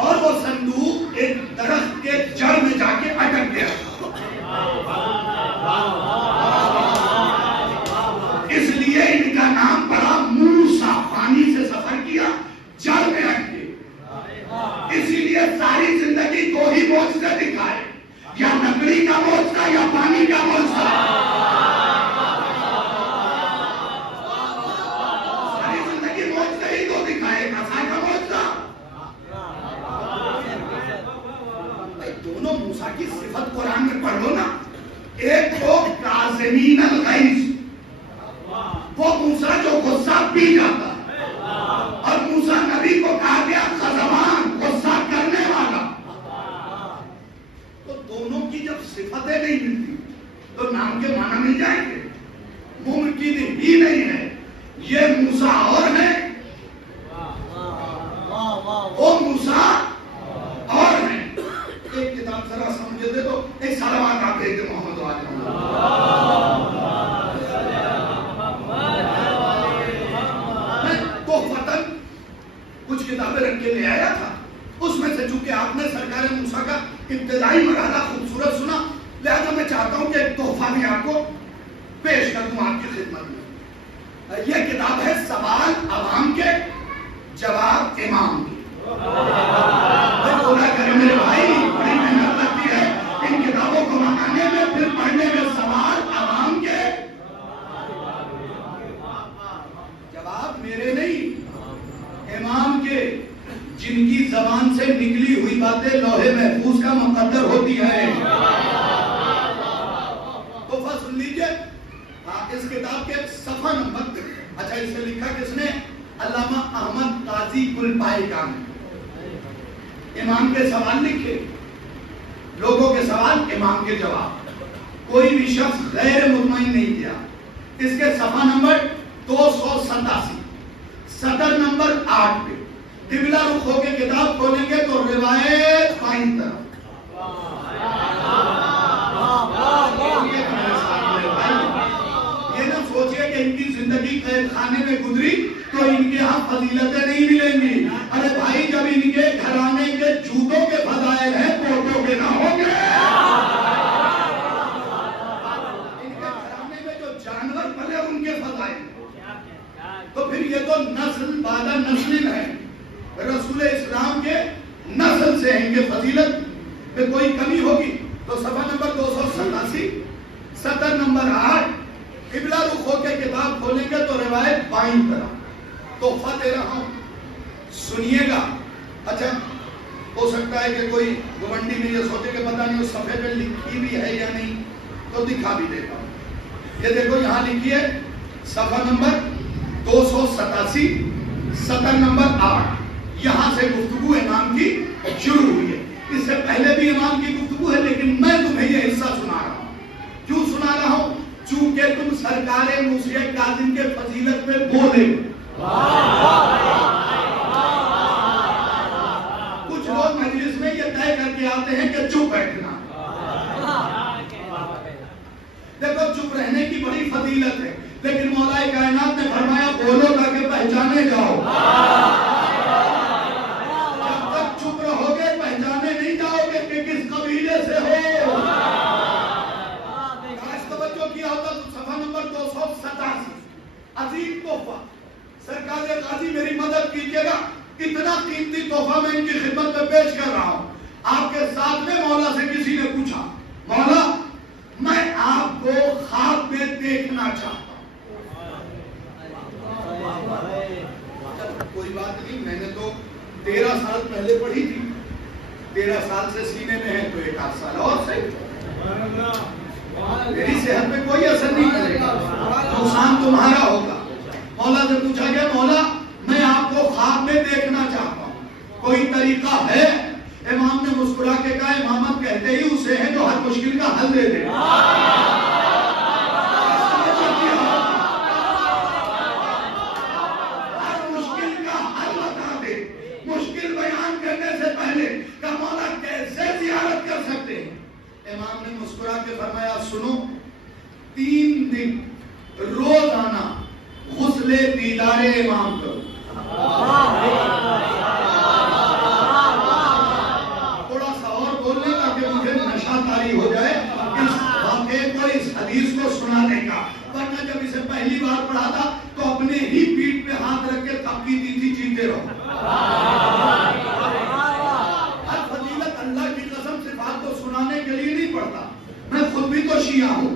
اور وہ صندوق ایک درخت کے جڑ میں جا کے اٹک گیا. اس لیے ان کا نام پڑا موسیٰ. پانی سے سفر کیا, جڑ میں اٹکے. اسی لیے ساری زندگی کو ہی معجزہ دکھائے, یا لکڑی کا معجزہ یا پانی کا معجزہ. دونوں موسیٰ کی صفت قرآن میں پڑھ لو نا. ایک تو کاظمین الغیظ, وہ موسیٰ جو غصہ پی جاتا ہے, اور موسیٰ نبی کو کہا گیا خزمان, غصہ کرنے والا. تو دونوں کی جب صفتیں نہیں ملتی تو نام کے معنی مل جائیں گے؟ ممکن ہی نہیں ہے. یہ موسیٰ اور ہے, وہ موسیٰ اور ہے. ایک کتاب ذرا سمجھے دے تو ایک سلوات آپ بھیج دے محمد علیہ. میں تو فتن کچھ کتابیں رکھ کے لے آیا تھا. اس میں سے چونکہ آپ نے سرکار موسیٰ کا ابتدائی مرحلہ خوبصورت سنا, لہذا میں چاہتا ہوں کہ ایک تحفہ بھی آپ کو پیش کر دوں آپ کی خدمت میں. یہ کتاب ہے سوال عوام کے, جواب امام کے. میرے بھائی بڑی محنت لگتی ہے ان کتابوں کو منگانے میں, پھر پڑھنے میں. سوال عوام کے, جواب میرے نہیں امام کے, جن کی زبان سے نکلی ہوئی باتیں لوح محفوظ کا مقدر ہوتی ہے. تو سن لیجئے اس کتاب کے صفحہ نمبر, اچھا اسے لکھا کس نے؟ علامہ احمد قاضی گلپائی کام. امام کے سوال لکھے, لوگوں کے سوال, امام کے جواب. کوئی بھی شخص غیر مطمئن نہیں کیا. اس کے صفحہ نمبر 287, صدر نمبر 8 پہ قبلہ رخ ہو کے کتاب کھولیں گے تو روایت بائیں طرف. یہ نہ سوچئے کہ ان کی زندگی قید خانے میں گزری تو ان کے ہاں فضیلتیں نہیں ملیں گی. ارے بھائی جب ان کے گھرانے کے جوتوں کے فضائل ہیں پوتوں کے نہ ہوں گے. ان کے گھرانے میں جو جانور پلے ان کے فضائل. تو پھر یہ تو نسل بعد نسل ہے. رسول اسلام کے نسل سے ان کے فضیلت پہ کوئی کمی ہوگی. تو صفحہ نمبر 287 سطر نمبر 8 قبلہ رخ ہو کے کتاب کھولیں گے تو روایت بائیں طرف. تحفہ دے رہا ہوں سنیے گا. اچھا ہو سکتا ہے کہ کوئی گوانڈی میں یہ سوچے کہ پتہ نہیں اس صفحے پہ لکھی بھی ہے یا نہیں تو دکھا بھی دیتا ہوں. یہ دیکھو یہاں لکھی ہے صفحہ نمبر 287 سطر نمبر 8. یہاں سے گفتگو امام کی شروع ہوئی ہے. اس سے پہلے بھی امام کی گفتگو ہے لیکن میں تمہیں یہ حصہ سنا رہا ہوں. کیوں سنا رہا ہوں؟ چونکہ تم سرکار موسیٰ کاظم کے فضیلت میں بولے. کچھ لوگ مجلس میں یہ طے کر کے آتے ہیں کہ چپ بیٹھنا. دیکھو چپ رہنے کی بڑی فضیلت ہے لیکن مولا کائنات نے فرمایا بولو تاکہ پہچانے جاؤ. جب تک چپ رہو گے پہچانے نہیں جاؤ گے کہ کس قبیلے سے ہو. آج توجہ کیا ہوگا تو صفحہ نمبر 287 عظیم تحفہ. سرکار غازی میری مدد کیجیے گا. اتنا قیمتی تحفہ میں ان کی خدمت میں پیش کر رہا ہوں. آپ کے ساتھ میں مولا سے کسی نے پوچھا مولا میں آپ کو خواب میں دیکھنا چاہتا ہوں. کوئی بات نہیں میں نے تو 13 سال پہلے پڑھی تھی. 13 سال سے سینے میں ہے تو 1 آدھ سال اور صحیح. میری صحت میں کوئی اثر نہیں کرے گا. نقصان تمہارا ہوگا. مولا سے پوچھا گیا مولا میں آپ کو خواب میں دیکھنا چاہتا ہوں کوئی طریقہ ہے؟ امام نے مسکرا کے کہا امامت کہتے ہی اسے ہے جو ہر مشکل کا حل دے دے. ہر مشکل کا حل بتا دے. مشکل بیان کرنے سے پہلے کہ مولا کیسے زیارت کر سکتے ہیں. امام نے مسکرا کے فرمایا سنو 3 دن روزانہ غسل دیدار امام کرو. تھوڑا سا اور بولنے کا کہ مجھے نشہ طاری ہو جائے اس واقعے کو اس حدیث کو سنانے کا. ورنہ جب اسے پہلی بار پڑھا تھا تو اپنے ہی پیٹھ پہ ہاتھ رکھ کے تھپکی دی تھی جیتے رہو. ہر فضیلت اللہ کی قسم صفات کو سنانے کے لیے نہیں پڑھتا. میں خود بھی تو شیعہ ہوں.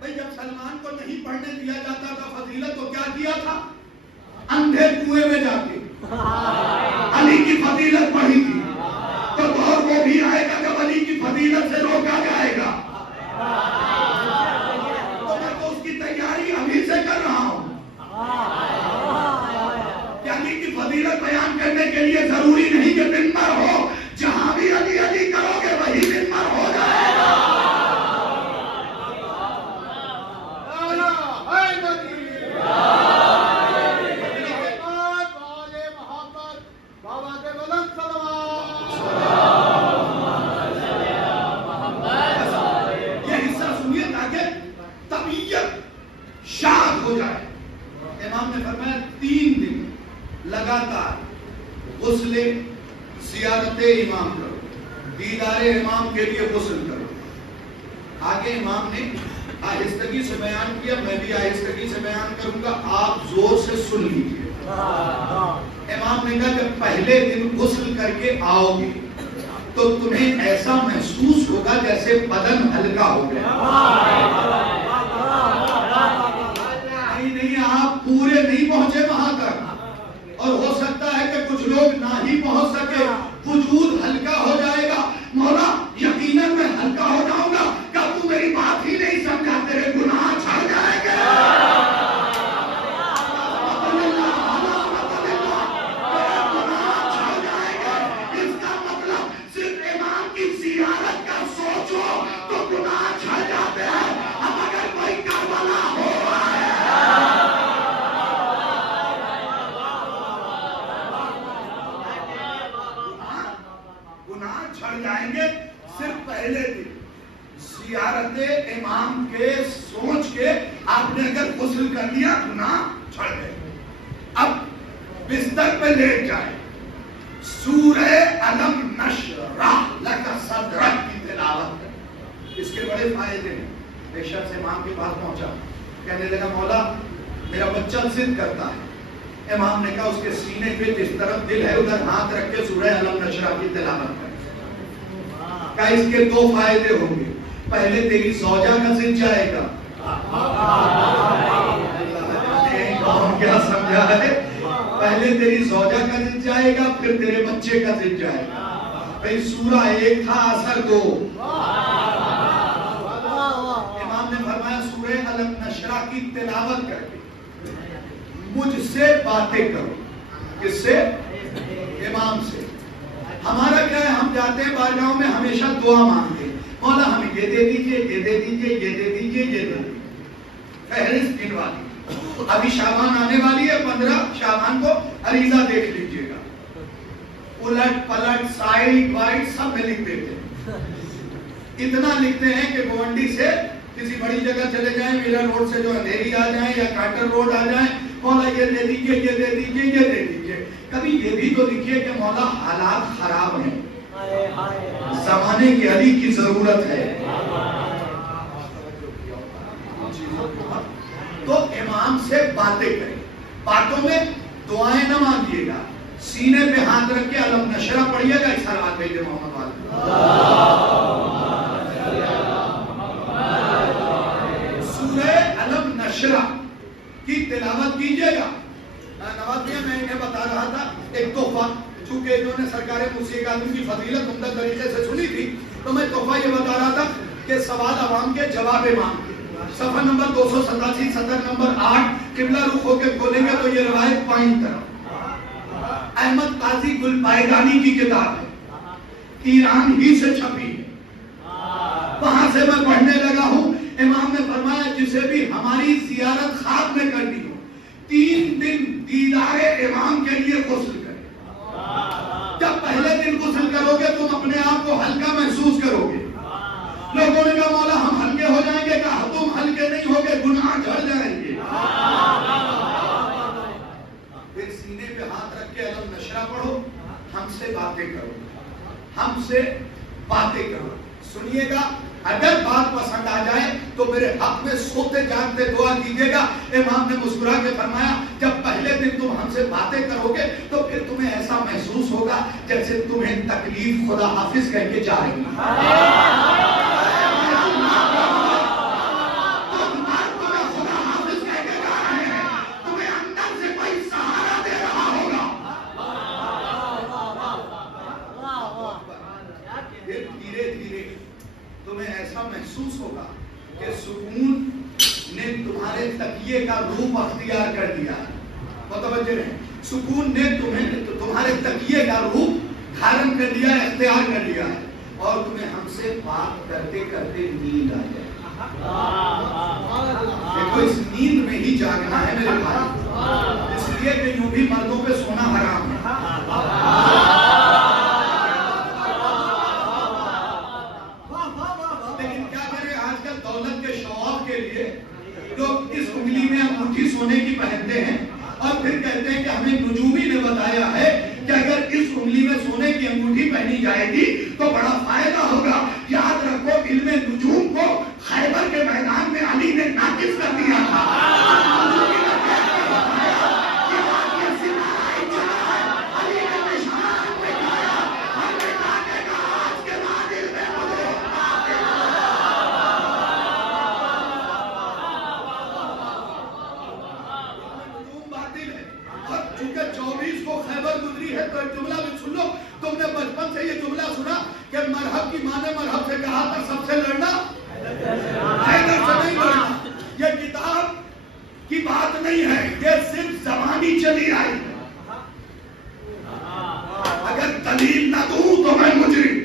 بھئی جب سلمان کو نہیں پڑھنے دیا جاتا تھا فضیلت تو کیا کیا تھا؟ اندھے کنویں میں جا کے علی کی فضیلت پڑھی تھی. تو دور وہ بھی آئے گا جب علی کی فضیلت سے روکا جائے گا. تو میں تو اس کی تیاری ابھی سے کر رہا ہوں. علی کی فضیلت بیان کرنے کے لیے ضروری نہیں کہ منبر ہو. جہاں بھی علی علی کرو گے وہی منبر ہو جائے گا. یہ حصہ سنیے تاکہ طبیعت شاد ہو جائے. امام نے فرمایا 3 دن لگاتار غسل زیارت امام کرو. دیدار امام کے لیے غسل کرو. آگے امام نے آہستگی سے بیان کیا. میں بھی آہستگی سے بیان کروں گا. آپ زور سے سن لیجیے. امام نے کہا جب پہلے دن غسل کر کے آؤ گے تو تمہیں ایسا محسوس ہوگا جیسے بدن ہلکا ہو گیا. نہیں آپ پورے نہیں پہنچے وہاں تک اور ہو سکتا ہے کہ کچھ لوگ نہ ہی پہنچ سکے. وجود ہلکا ہو جائے گا. مولا یقیناً میں ہلکا ہو جاؤں گا. کیا تو میری بات ہی نہیں سمجھا؟ تیرے گناہ چھڑ جائیں گے. اس کا مطلب صرف امام کی زیارت کا سوچو تو گناہ چھڑ جاتے ہیں. اب اگر کوئی کربلا ہو رہا ہے قبول کر لیا, گناہ چھڑ گئے. اب بستر پہ لیٹ جائے, سورہ الم نشرح لک صدرک کی تلاوت کریں. اس کے بڑے فائدے ہیں. ایک شخص امام کے پاس پہنچا, کہنے لگا مولا میرا بچہ ضد کرتا ہے. امام نے کہا اس کے سینے پہ جس طرف دل ہے ادھر ہاتھ رکھ کے سورہ الم نشرح کی تلاوت کریں. کہا اس کے دو فائدے ہوں گے. پہلے تیری زوجہ کا ضد جائے گا. کیا سمجھا ہے؟ پہلے تیری زوجہ کا ضد جائے گا, پھر تیرے بچے کا ضد جائے گا. بھئی سورہ ایک تھا, اثر دو. امام نے فرمایا سورہ الم نشرح کی تلاوت کر کے مجھ سے باتیں کرو. کس سے؟ امام سے. ہمارا کیا ہے, ہم جاتے ہیں بارگاہوں میں ہمیشہ دعا مانگتے ہیں, مولا ہمیں یہ دے دیجئے, یہ دے دیجئے, یہ دے دیجئے, یہ دے دیجئے. فہرست گنوا دی. ابھی شعبان آنے والی ہے, 15 شعبان کو عریضہ دیکھ لیجئے گا. الٹ پلٹ سائڈ وائڈ سب میں لکھ دیتے ہیں. اتنا لکھتے ہیں کہ گوانڈی سے کسی بڑی جگہ چلے جائیں, میرا روڈ سے جو اندھیری آ جائیں یا کاٹر روڈ آ جائیں, مولا یہ دے دیجئے, یہ دے دیجئے, یہ دے دیجئے. کبھی یہ بھی تو لکھیے کہ مولا حالات خراب ہیں, زمانے کی علی کی ضرورت ہے. تو امام سے باتیں کریں. باتوں میں دعائیں نہ مانگیے گا, سینے پہ ہاتھ رکھ کے الم نشرح پڑھیے گا. اس سلوات بھیجے محمد والے. سورہ الم نشرح کی تلاوت کیجیے گا. نواز بھیا میں انہیں بتا رہا تھا ایک تحفہ, چونکہ انہوں نے سرکار موسیقی اکادمی کی فضیلت عمدہ طریقے سے سنی تھی, تو میں تحفہ یہ بتا رہا تھا کہ سوال عوام کے جواب امام. صفحہ نمبر 287, سطر نمبر 8, قبلہ رخ ہو کے کھولیں گے تو یہ روایت بائیں طرف احمد قاضی گلپائگانی کی کتاب ہے, ایران ہی سے چھپی ہے. وہاں سے میں پڑھنے لگا ہوں. امام نے فرمایا جسے بھی ہماری زیارت خواب میں کرنی ہو, 3 دن دیدار امام کے لیے غسل کریں. جب پہلے دن غسل کرو گے تم اپنے آپ کو ہلکا محسوس کرو گے. لوگوں نے کہا مولا ہم ہلکے ہو جائیں گے. کہا تم ہلکے نہیں ہوگے, گناہ جھڑ جائیں گے. پھر سینے پہ ہاتھ رکھ کے الم نشرح پڑھو, ہم سے باتیں کرو, ہم سے باتیں کرو. سنیے گا, اگر بات پسند آ جائے تو میرے حق میں سوتے جاگتے دعا کیجیے گا. امام نے مسکرا کے فرمایا جب پہلے دن تم ہم سے باتیں کرو گے تو پھر تمہیں ایسا محسوس ہوگا جیسے تمہیں تکلیف خدا حافظ کہہ کے جا رہی ہے. محسوس ہوگا کہ سکون نے تمہارے تکیے کا روپ اختیار کر دیا ہے. متوجہ رہیں, سکون نے تمہارے تکیے کا روپ دھارن کر لیا ہے, اختیار کر لیا ہے, اور تمہیں ہم سے بات کرتے کرتے نیند آ جائے. دیکھو اس نیند میں ہی جاگنا ہے میرے بھائی, اس لیے کہ یوں بھی مردوں پہ سونا حرام ہے. لوگ اس انگلی میں انگوٹھی سونے کی پہنتے ہیں اور پھر کہتے ہیں کہ ہمیں نجومی نے بتایا ہے کہ اگر اس انگلی میں سونے کی انگوٹھی پہنی جائے گی تو بڑا فائدہ ہوگا. یاد رکھو علم نجوم کو خیبر کے میدان میں علی نے ناقص کر دیا تھا. تم نے بچپن سے یہ جملہ سنا کہ مرحب کی ماں نے مرحب سے کہا تھا سب سے لڑنا حیدر سے نہیں لڑنا. یہ کتاب کی بات نہیں ہے, یہ صرف زبانی چلی آئی ہے. اگر دلیل نہ دوں تو میں مجرم.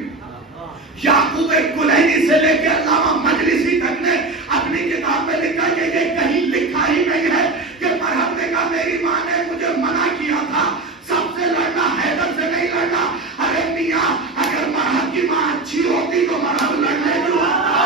یعقوب کلینی سے لے کے علامہ مجلسی تک نے اپنی کتاب میں لکھا کہ یہ کہیں لکھا ہی نہیں ہے کہ مرحب نے کہا میری ماں نے مجھے منع کیا تھا سب سے لڑنا, حیدر سے نہیں لڑنا. ارے میاں اگر مرحب کی ماں اچھی ہوتی تو مرحب لڑنے کیوں آتا.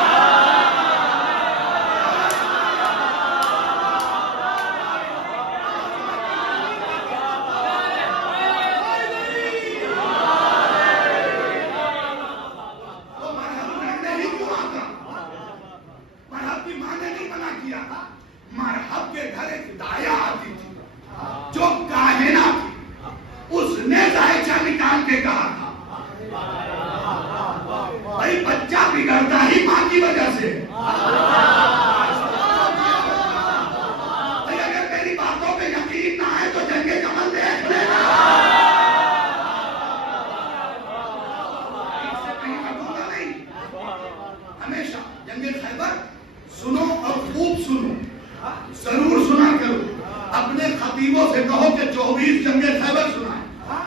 خطیبوں سے کہو کہ 24 جنگ خیبر سنائے،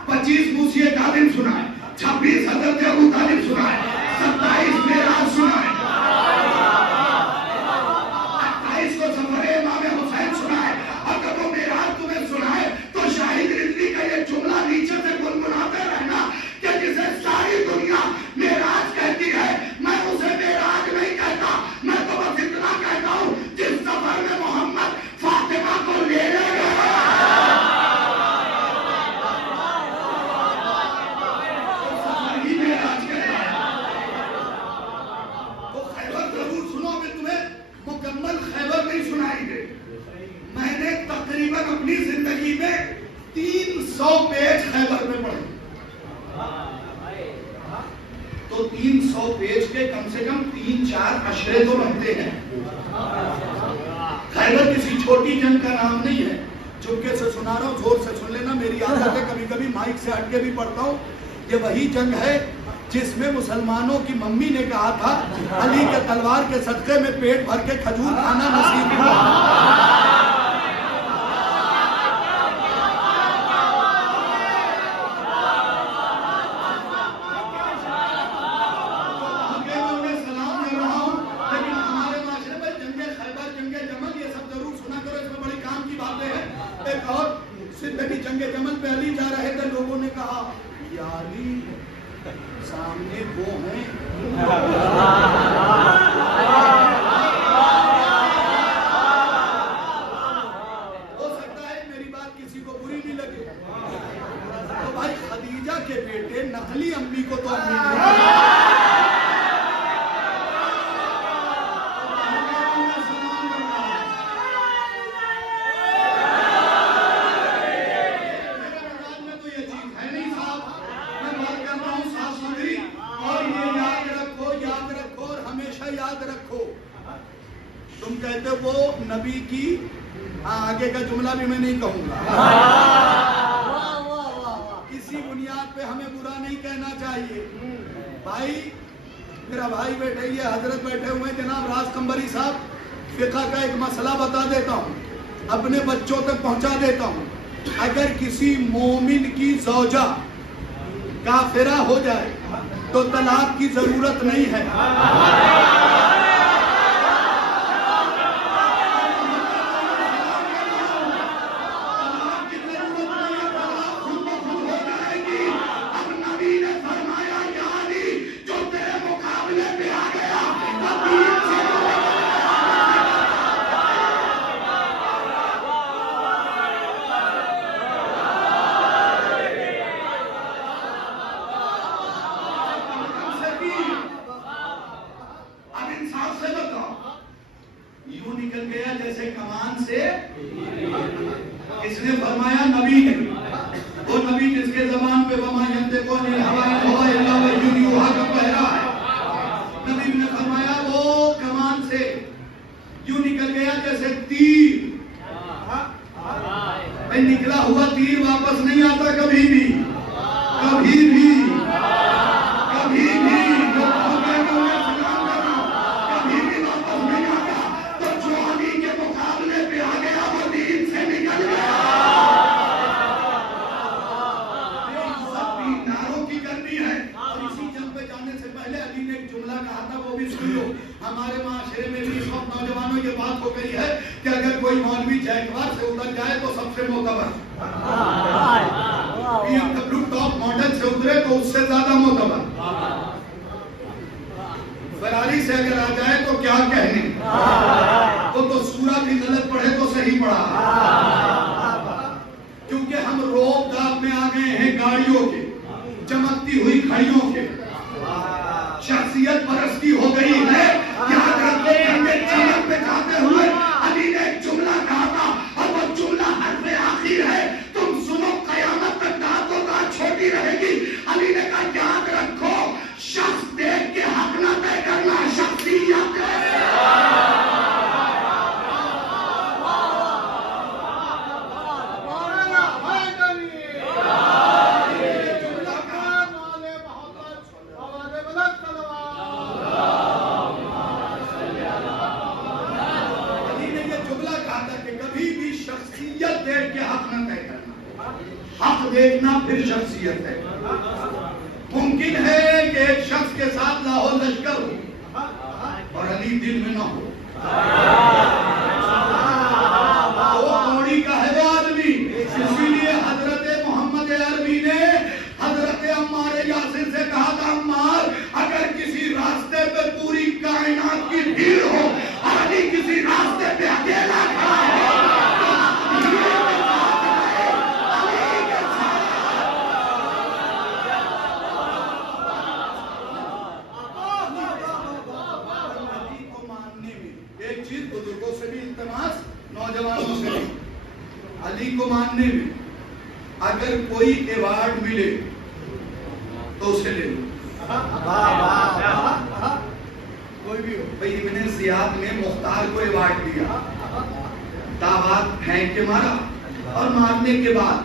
25 موسیٰ کاظم سنائے، 26 حضرت ابو طالب سنائے، 27 معراج سنائے، 28 کو سفر امام حسین سنائے، اور جب وہ معراج تمہیں سنائے تو شاہد رضوی کا یہ جملہ نیچے سے گنگناتے رہنا کہ جسے ساری دنیا معراج کہتی ہے، میں اسے معراج نہیں کہتا، میں تو بس اتنا کہتا ہوں جس سفر میں محمد فاطمہ کو لے گئے۔ مکمل خیبر نہیں سنائی دے۔ میں نے تقریباً اپنی زندگی میں 300 پیج خیبر میں پڑھے، تو 300 پیج کے کم سے کم 3-4 اشرے تو بنتے ہیں۔ خیبر کسی چھوٹی جنگ کا نام نہیں ہے، چپکے سے سنا رہا ہوں، زور سے سن لینا، میری عادت ہے کبھی کبھی مائک سے ہٹ کے بھی پڑھتا ہوں۔ یہ وہی جنگ ہے جس میں مسلمانوں کی ممی نے کہا تھا علی کے تلوار کے صدقے میں پیٹ بھر کے کھجور کھانا نصیب ہوا۔ میں انہیں سلام دے رہا ہوں، لیکن ہمارے معاشرے میں جنگ خیبر، جنگ جمل، یہ سب ضرور سنا کرو، اس میں بڑی کام کی باتیں ہیں۔ ایک اور زندگی جنگ جمل پہ علی جا رہے تھے، لوگوں نے کہا یا علی سامنے وہ ہیں۔ ہو سکتا ہے میری بات کسی کو بری نہیں لگے، تو بھائی خدیجہ کے بیٹے نقلی امی کو تو امی نہیں۔ تم کہتے وہ نبی کی، آگے کا جملہ بھی میں نہیں کہوں گا، کسی بنیاد پہ ہمیں برا نہیں کہنا چاہیے۔ بھائی میرا بھائی بیٹھے، یہ حضرت بیٹھے ہوئے جناب راز قمبری صاحب، فقہ کا ایک مسئلہ بتا دیتا ہوں، اپنے بچوں تک پہنچا دیتا ہوں۔ اگر کسی مومن کی زوجہ کافرہ ہو جائے تو طلاق کی ضرورت نہیں ہے۔ اس نے فرمایا نبی ہے، وہ نبی جس کے زبان پہ وما ينطق عن الهوى ان هو الا وحی یوحی کا پہرا ہے، نبی نے فرمایا وہ کمان سے یوں نکل گیا جیسے تیر، نکلا ہوا تیر واپس نہیں آتا کبھی بھی، کبھی بھی، کبھی بھی، کبھی بھی واپس نہیں آتا۔ تو جو علی کے مقابلے پہ آ گیا وہ دین سے نکل گیا۔ ناروں کی کرنی ہے، اور اسی جنگ پہ جانے سے پہلے علی نے ایک جملہ کہا تھا، وہ بھی سن لو۔ ہمارے معاشرے میں بھی سب نوجوانوں یہ بات ہو گئی ہے کہ اگر کوئی مولوی جیکوار سے اتر جائے تو سب سے معتبر، BMW ٹاپ ماڈل سے اترے تو اس سے زیادہ معتبر، فراری سے اگر آ جائے تو کیا کہنے، وہ تو سورہ بھی غلط پڑھے تو صحیح پڑھا، کیونکہ ہم روب داب میں آ گئے ہیں گاڑیوں کے، چمکتی ہوئی کھڑیوں کے، شخصیت پرستی ہو گئی ہے۔ یاد رکھو چمک پہ جاتے ہوئے علی نے ایک جملہ کہا تھا، اور وہ جملہ حرف آخر ہے، تم سنو قیامت تک دانتوں دانت چھوٹی رہے گی۔ علی نے کہا یاد رکھو شخص دیکھ کے حق نہ طے کرنا، شخصیت بیٹھ کے حق نہ طے کرنا، حق دیکھنا پھر شخصیت ہے۔ ممکن ہے کہ ایک شخص کے ساتھ لاہور لشکر ہو اور علی دل میں نہ ہو، وہ کوڑی کا ہے وہ آدمی۔ اسی لیے حضرت محمد عربی نے حضرت عمار یاسر سے کہا تھا، عمار اگر کسی راستے پہ پوری کائنات کی بھیڑ ہو اور علی کسی راستے پہ اکیلا کھڑا ہے، بزرگوں سے بھی التماس، نوجوانوں سے بھی، علی کو ماننے میں اگر کوئی ایوارڈ ملے تو اسے لے لو، کوئی بھی ہو۔ بھئی ابن زیاد نے مختار کو ایوارڈ دیا، دعوات پھینک کے مارا اور مارنے کے بعد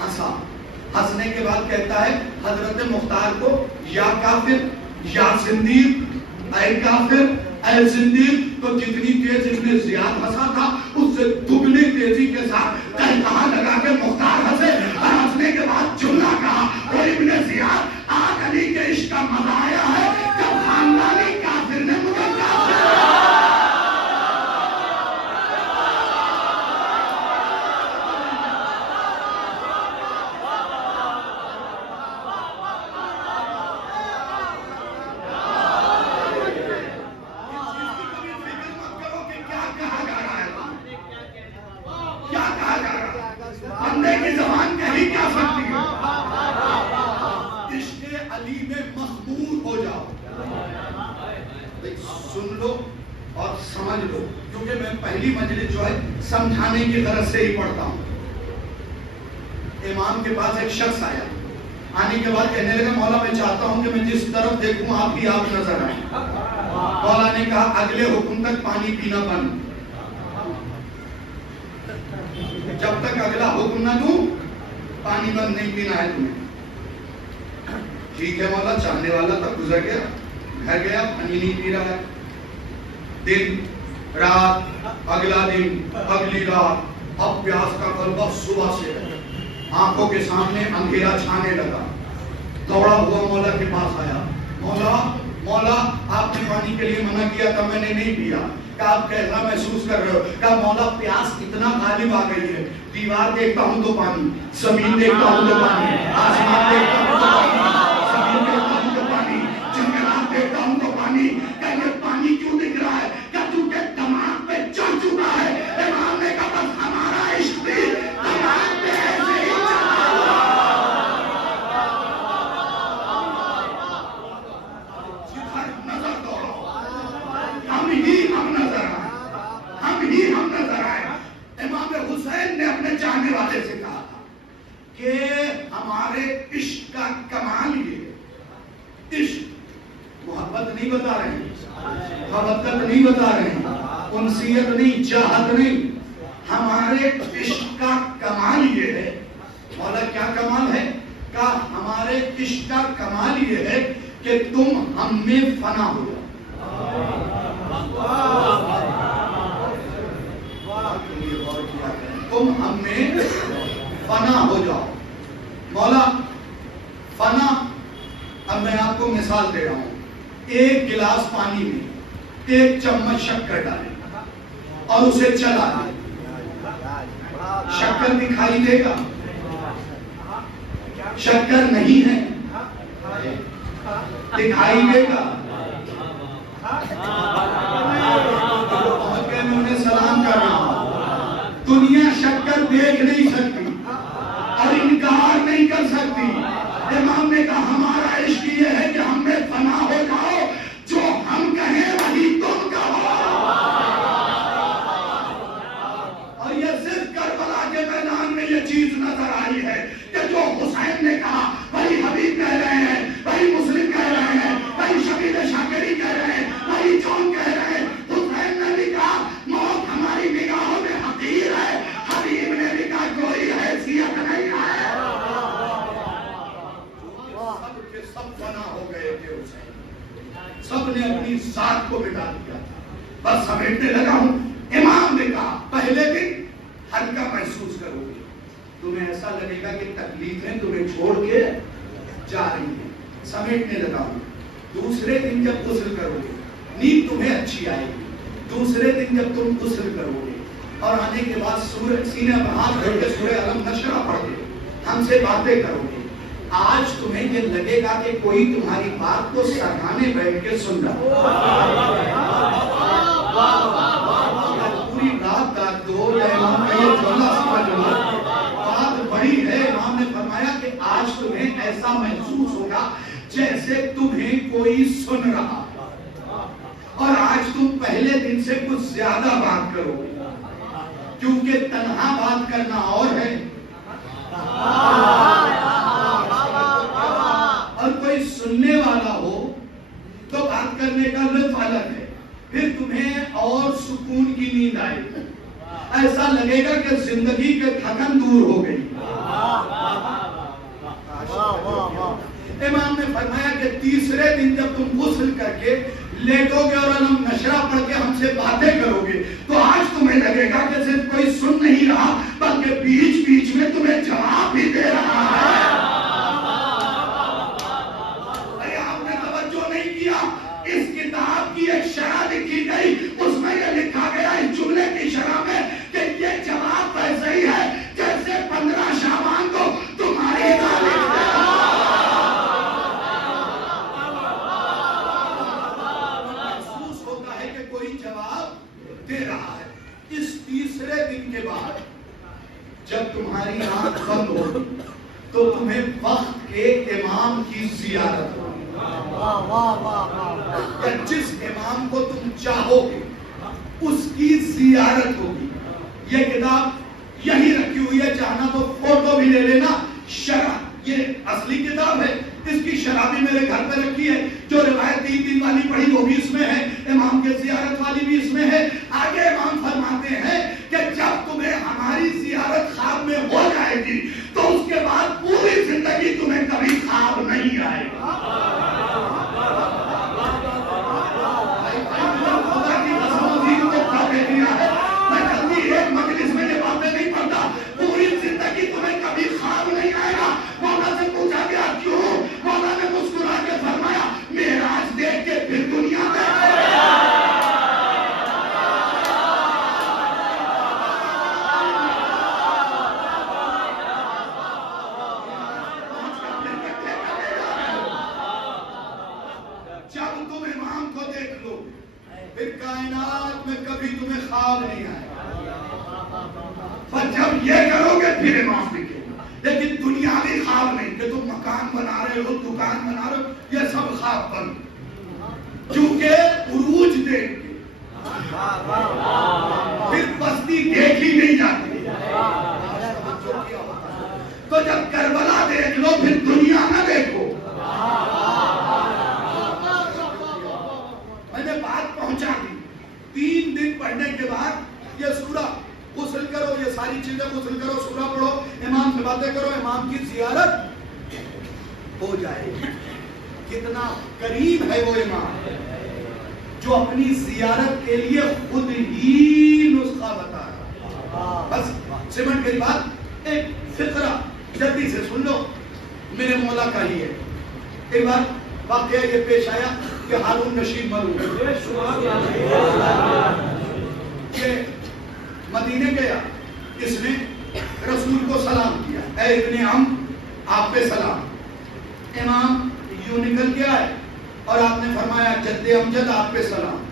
ہنسا، ہنسنے کے بعد کہتا ہے حضرت مختار کو یا کافر یا زندیق، اے کافر اے زندیق۔ تو جتنی تیز ابن زیاد ہنسا تھا اس سے دگنی تیزی کے ساتھ کہا لگا کے مختار ہنسے اور ہنسنے کے بعد جملہ کہا، اور ابن زیاد آج علی کے عشق کا مزہ آیا ہے جب خاندانی کافر نے مجھے بندے کی زبان کہیں کیا سکتی ہے؟ عشق علی میں مخمور ہو جاؤ، سن لو اور سمجھ لو، کیونکہ میں پہلی مجلس جو ہے سمجھانے کی غرض سے ہی پڑھتا ہوں۔ امام کے پاس ایک شخص آیا، آنے کے بعد کہنے لگا مولا میں چاہتا ہوں کہ میں جس طرف دیکھوں آپ ہی آپ نظر آئیں۔ مولا نے کہا اگلے حکم تک پانی پینا بند، جب تک اگلا حکم نہ دوں پانی بند نہیں پینا ہے تمہیں۔ ٹھیک ہے مولا، چاہنے والا تک گزر گیا، گھر گیا، پانی نہیں پی رہا ہے۔ دن رات، اگلا دن، اگلی رات، اب پیاس کا غلبہ صبح سے آنکھوں کے سامنے اندھیرا چھانے لگا۔ دوڑا ہوا مولا کے پاس آیا، مولا آپ نے پانی کے لیے منع کیا تھا، میں نے نہیں پیا۔ کہا آپ کیسا محسوس کر رہے ہو؟ کہا مولا پیاس اتنا غالب آ گئی ہے، دیوار دیکھتا ہوں تو پانی، زمین دیکھتا ہوں تو پانی، آسمان دیکھتا ہوں تو پانی، زمین دیکھتا ہوں تو پانی، جنگلات دیکھتا ہوں تو پانی۔ کہ یہ پانی کیوں دکھ رہا ہے؟ کہ چونکہ دماغ پہ چڑھ چکا ہے۔ امام نے کہا بس ہمارا عشق بھی دماغ پہ ایسے ہی ہم نظر آئے۔ امام حسین نے اپنے چاہنے والے سے کہا تھا کہ ہمارے عشق کا کمال یہ ہے، عشق محبت نہیں بتا رہے ہیں، محبت نہیں بتا رہے ہیں، انسیت نہیں، چاہت نہیں، ہمارے عشق کا کمال یہ ہے۔ مولا کیا کمال ہے؟ کہ ہمارے عشق کا کمال یہ ہے کہ تم ہم میں فنا ہو جاؤ۔ تم ہم میں فنا ہو جاؤ۔ مولا فنا، اب میں آپ کو مثال دے رہا ہوں، ایک گلاس پانی میں ایک چمچ شکر ڈالیں اور اسے چلا دیں، شکر دکھائی دے گا؟ شکر نہیں ہے، دکھائی دے گا؟ پہنچ گئے، میں انہیں سلام کر رہا ہوں۔ دنیا شکر دیکھ نہیں سکتی اور انکار نہیں کر سکتی۔ امام نے کہا ہمارا عشق یہ ہے کہ ہم میں فنا ہو جاؤ، جو ہم کہیں وہی تم کہو۔ اور یہ صرف کربلا کے میدان میں یہ چیز نظر آئی ہے کہ جو حسین نے کہا وہی حبیب کہہ رہے ہیں، وہی مسلم کہہ رہے ہیں، وہی شبیر شاکری کہہ رہے ہیں، وہی جون کہہ رہے ہیں۔ حسین نے بھی کہا موت ہماری نگاہوں میں حقیر ہے، حبیب نے بھی کہا کوئی حیثیت نہیں ہے۔ سب کے سب فنا ہو گئے تھے، حسین سب نے اپنی ذات کو مٹا دیا تھا، بس سمیٹنے لگا ہوں۔ امام نے کہا پہلے دن ہلکا محسوس کرو ایسا لگے گا کہ تکلیفیں تمہیں چھوڑ کے جا رہی ہیں، سمیٹنے لگا ہوں. دوسرے دن جب غسل کرو گے نیند تمہیں اچھی آئے گی. دوسرے دن جب تم غسل کرو گے اور آنے کے بعد سینے پر ہاتھ دھر کے سورہ الم نشرہ پڑھ کے ہم سے باتیں کرو گے، آج تمہیں یہ لگے گا کہ کوئی تمہاری بات کو سرہانے بیٹھ کے سن رہا. پوری رات کا دو یا امام کا یہ جملہ سمجھ لو، بات بڑی ہے. امام نے فرمایا کہ آج تمہیں ایسا محسوس ہوگا جیسے تمہیں کوئی سن رہا، اور آج تم پہلے دن سے کچھ زیادہ بات کرو گے، کیونکہ تنہا بات کرنا اور ہے اور کوئی سننے والا ہو تو بات کرنے کا لطف الگ ہے. پھر تمہیں اور سکون کی نیند آئے گی، ایسا لگے گا کہ زندگی کے تھکن دور ہو گئی. امام نے فرمایا کہ تیسرے دن جب تم غسل کر کے لیٹو گے اور علم نشرہ پڑھ کے ہم سے باتیں کرو گے تو آج تمہیں لگے گا کہ صرف کوئی سن نہیں رہا بلکہ بیچ بیچ میں تمہیں جواب بھی دے رہا ہے. ارے آپ نے توجہ نہیں کیا، اس کتاب کی ایک شرح لکھی گئی، اس میں یہ لکھا گیا اس جملے کی شرح میں کہ یہ جواب ویسے ہی ہے جیسے 15 شعبان کو تمہاری دے رہا ہے. اس تیسرے دن کے بعد جب تمہاری آنکھ بند ہوگی تو تمہیں وقت کے امام کی زیارت ہوگی. جس امام کو تم چاہو گے اس کی زیارت ہوگی. یہ کتاب یہی رکھی ہوئی ہے، چاہنا تو فوٹو بھی لے لینا. شرح یہ اصلی کتاب ہے، اس کی شرح بھی میرے گھر پہ رکھی ہے. جو روایت 3 دن والی پڑھی وہ بھی اس میں ہے، امام کے زیارت والی بھی اس میں ہے. آگے امام فرماتے ہیں کہ جب تمہیں ہماری زیارت خواب میں ہو جائے گی تو اس کے بعد پوری زندگی تمہیں کبھی خواب نہیں آئے گا. خدا کی قسم دین کو کھا کے دیا ہے، میں جلدی ایک مجلس میں یہ باتیں نہیں پڑھتا. پوری زندگی تمہیں کبھی خواب نہیں آئے گا. مولا سے پوچھا گیا کیوں؟ مولا نے مسکرا کے فرمایا معراج دیکھ کے پھر دنیا میں جب تم امام کو دیکھ لو پھر کائنات میں کبھی تمہیں خواب نہیں آئے گا. پر جب یہ کرو گے پھر امام دکھے گا. لیکن دنیاوی خواب نہیں کہ تم مکان بنا رہے ہو، دکان بنا رہے ہو، یہ سب خواب بن. چونکہ عروج دیکھ کے پھر بستی دیکھی نہیں جاتی. تو جب کربلا دیکھ لو پھر دنیا نہ دیکھو. میں نے بات پہنچا دی. 3 دن پڑھنے کے بعد یہ سورہ غسل کرو، یہ ساری چیزیں غسل کرو، سورہ پڑھو، امام سے باتیں کرو، امام کی زیارت ہو جائے گی. کتنا قریب ہے وہ امام جو اپنی زیارت کے لیے خود ہی نسخہ بتا رہا. بس سمجھ گئی بات. ایک فقرہ جلدی سے سن لو، میرے مولا کا ہی ہے. ایک بار واقعہ یہ پیش آیا کہ ہارون رشید مرحوم یہ مدینے گیا، اس نے رسول کو سلام کیا، اے ابن عم آپ پہ سلام. امام یوں نکل گیا ہے اور آپ نے فرمایا جد امجد آپ پہ سلام.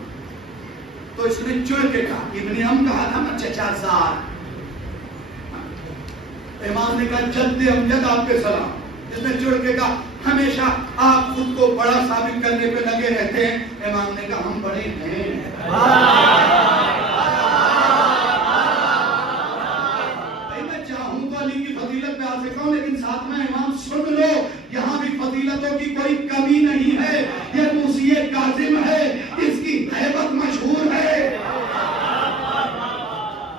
تو اس نے چڑ کے کہا، ابن عم کہا تھا نا چچا زار. امام نے کہا جد امجد آپ پہ سلام. اس نے چڑ کے کہا ہمیشہ آپ خود کو بڑا ثابت کرنے پہ لگے رہتے ہیں. امام نے کہا ہم بڑے ہیں. میں چاہوں تو علی کی فضیلت پہ آ سکتا ہوں، لیکن ساتھ میں امام سن لو یہاں بھی فضیلتوں کی کوئی کمی نہیں ہے. یہ موسی کاظم ہے، اس کی ہیبت مشہور ہے.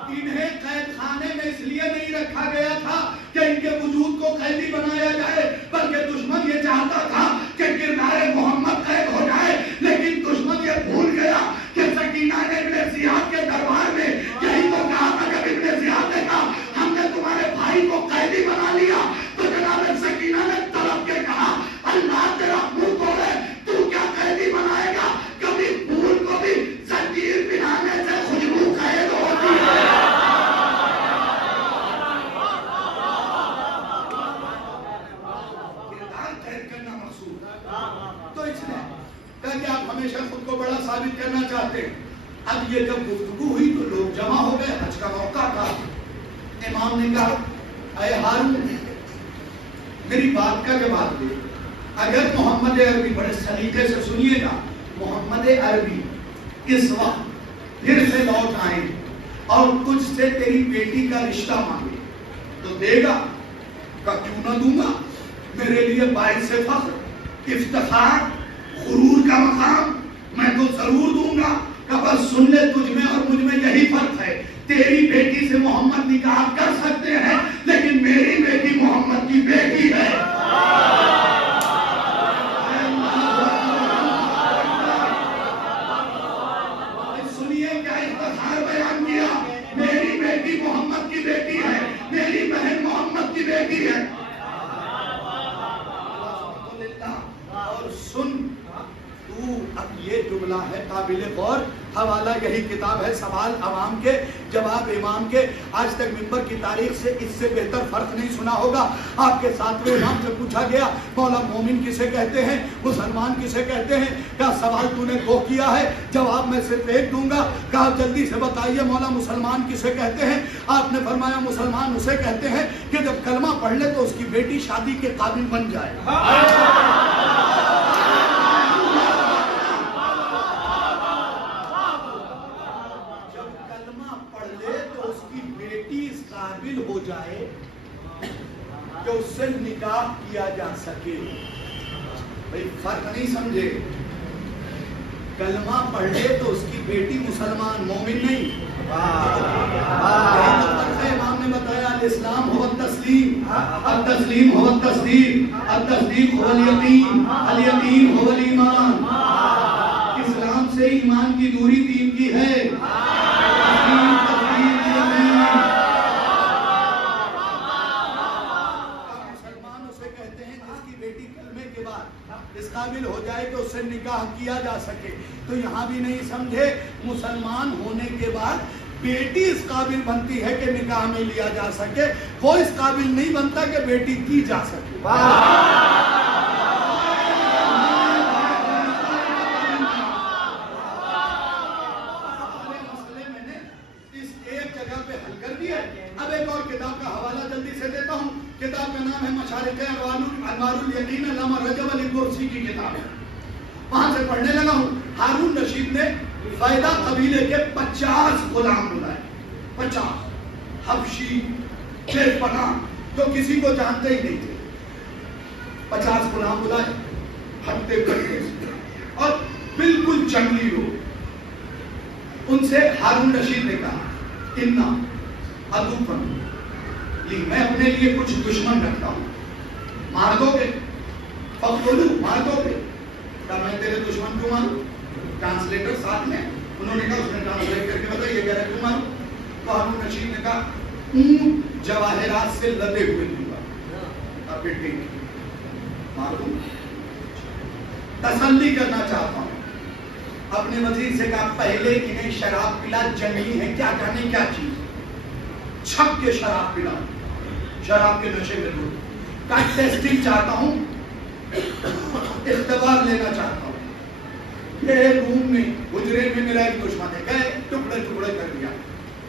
انہیں قید خانے میں اس لیے نہیں رکھا گیا تھا کہ ان کے وجود کو قیدی بنایا جائے، بلکہ دشمن یہ چاہتا تھا کہ کردار محمد قید ہو جائے. لیکن دشمن یہ بھول گیا کہ سکینہ نے ابن زیاد کے دربار میں یہی تو کہا تھا کہ ابن زیاد نے کہا ہم نے تمہارے بھائی بھائی کو قیدی بنا لیا تو جناب سکینہ نے طلب کے کہا اللہ تیرا منہ توڑے، تو کیا قیدی بنائے گا؟ کبھی پھول کو بھی زنجیر پہنانے سے خوشبو قید ہوتی ہے۔ کردار قید کرنا مقصود ہے۔ تو اس نے کہا کہ آپ ہمیشہ خود کو بڑا ثابت کرنا چاہتے ہیں۔ اب یہ جب گفتگو ہوئی تو لوگ جمع ہو گئے، حج کا موقع تھا۔ امام نے کہا اے ہارون میری بات کا جواب دے، اگر محمد عربی، بڑے سلیقے سے سنیے گا، محمد عربی اس وقت پھر سے لوٹ آئے اور تجھ سے تیری بیٹی کا رشتہ مانگے تو دے گا؟ کہ کیوں نہ دوں گا، میرے لیے باعث فخر، افتخار، غرور کا مقام، میں تو ضرور دوں گا۔ کہ بس سن لے، تجھ میں اور مجھ میں یہی فرق ہے، تیری بیٹی سے محمد نکاح کر سکتے ہیں لیکن میری بیٹی محمد کی بیٹی ہے۔ سنیے کیا افتخار بیان کیا، میری بیٹی محمد کی بیٹی ہے، میری بہن محمد کی بیٹی ہے۔ اور سن تو اب یہ جملہ ہے قابل غور، حوالہ یہی کتاب ہے سوال عوام کے جواب امام کے۔ آج تک ممبر کی تاریخ سے اس سے بہتر فرق نہیں سنا ہوگا۔ آپ کے ساتویں امام سے پوچھا گیا مولا مومن کسے کہتے ہیں، مسلمان کسے کہتے ہیں؟ کیا سوال تو نے دو کیا ہے، جواب میں صرف ایک دوں گا۔ کہا جلدی سے بتائیے مولا مسلمان کسے کہتے ہیں؟ آپ نے فرمایا مسلمان اسے کہتے ہیں کہ جب کلمہ پڑھ لے تو اس کی بیٹی شادی کے قابل بن جائے۔ قابل ہو جائے کہ اس سے نکاح کیا جا سکے۔ بھئی فرق نہیں سمجھے، کلمہ پڑھ لے تو اس کی بیٹی مسلمان، مومن نہیں۔ امام نے بتایا الاسلام هو التسلیم، التسلیم هو التصدیق، التصدیق هو الیقین، الیقین هو الایمان۔ اسلام سے ایمان کی دوری دین کی ہے۔ اس قابل ہو جائے کہ اس سے نکاح کیا جا سکے۔ تو یہاں بھی نہیں سمجھے، مسلمان ہونے کے بعد بیٹی اس قابل بنتی ہے کہ نکاح میں لیا جا سکے، وہ اس قابل نہیں بنتا کہ بیٹی کی جا سکے۔ مسئلے میں نے اس ایک جگہ پہ حل کر دیا۔ اب ایک اور کتاب کا حوالہ جلدی سے دیتا ہوں، کتاب کا نام ہے مشارق انوار الیقین، علامہ رجب علی قرسی کی کتاب ہے، وہاں سے پڑھنے لگا ہوں۔ ہارون رشید نے فائدہ قبیلے کے 50 غلام بلائے، 50 حبشی بے پناہ جو کسی کو جانتے ہی نہیں تھے، 50 غلام بلائے، ہٹتے کٹتے اور بالکل جنگلی لوگ۔ ان سے ہارون رشید نے کہا انا ادوپن، میں اپنے لیے کچھ دشمن رکھتا ہوں، مار دو گے؟ فقتلو، مار دو گے؟ کہا میں تیرے دشمن کیوں ماروں؟ ٹرانسلیٹر ساتھ میں، انہوں نے کہا اس نے ٹرانسلیٹ کر کے بتایا یہ کہہ رہا کیوں ماروں؟ تو ہارون رشید نے کہا اونٹ جواہرات سے لدے ہوئے دوں گا، اب پھر مار دوں گا۔ تسلی کرنا چاہتا ہوں، اپنے وزیر سے کہا پہلے انہیں شراب پلا، جنگلی ہے کیا جانے کیا چیز، چھپ کے شراب پلا، شراب کے نشے میں دو کا ٹیسٹنگ چاہتا ہوں، اختبار لینا چاہتا ہوں۔ میرے روم میں حجرے میں میرا ایک دشمن ہے، گئے ٹکڑے ٹکڑے کر دیا۔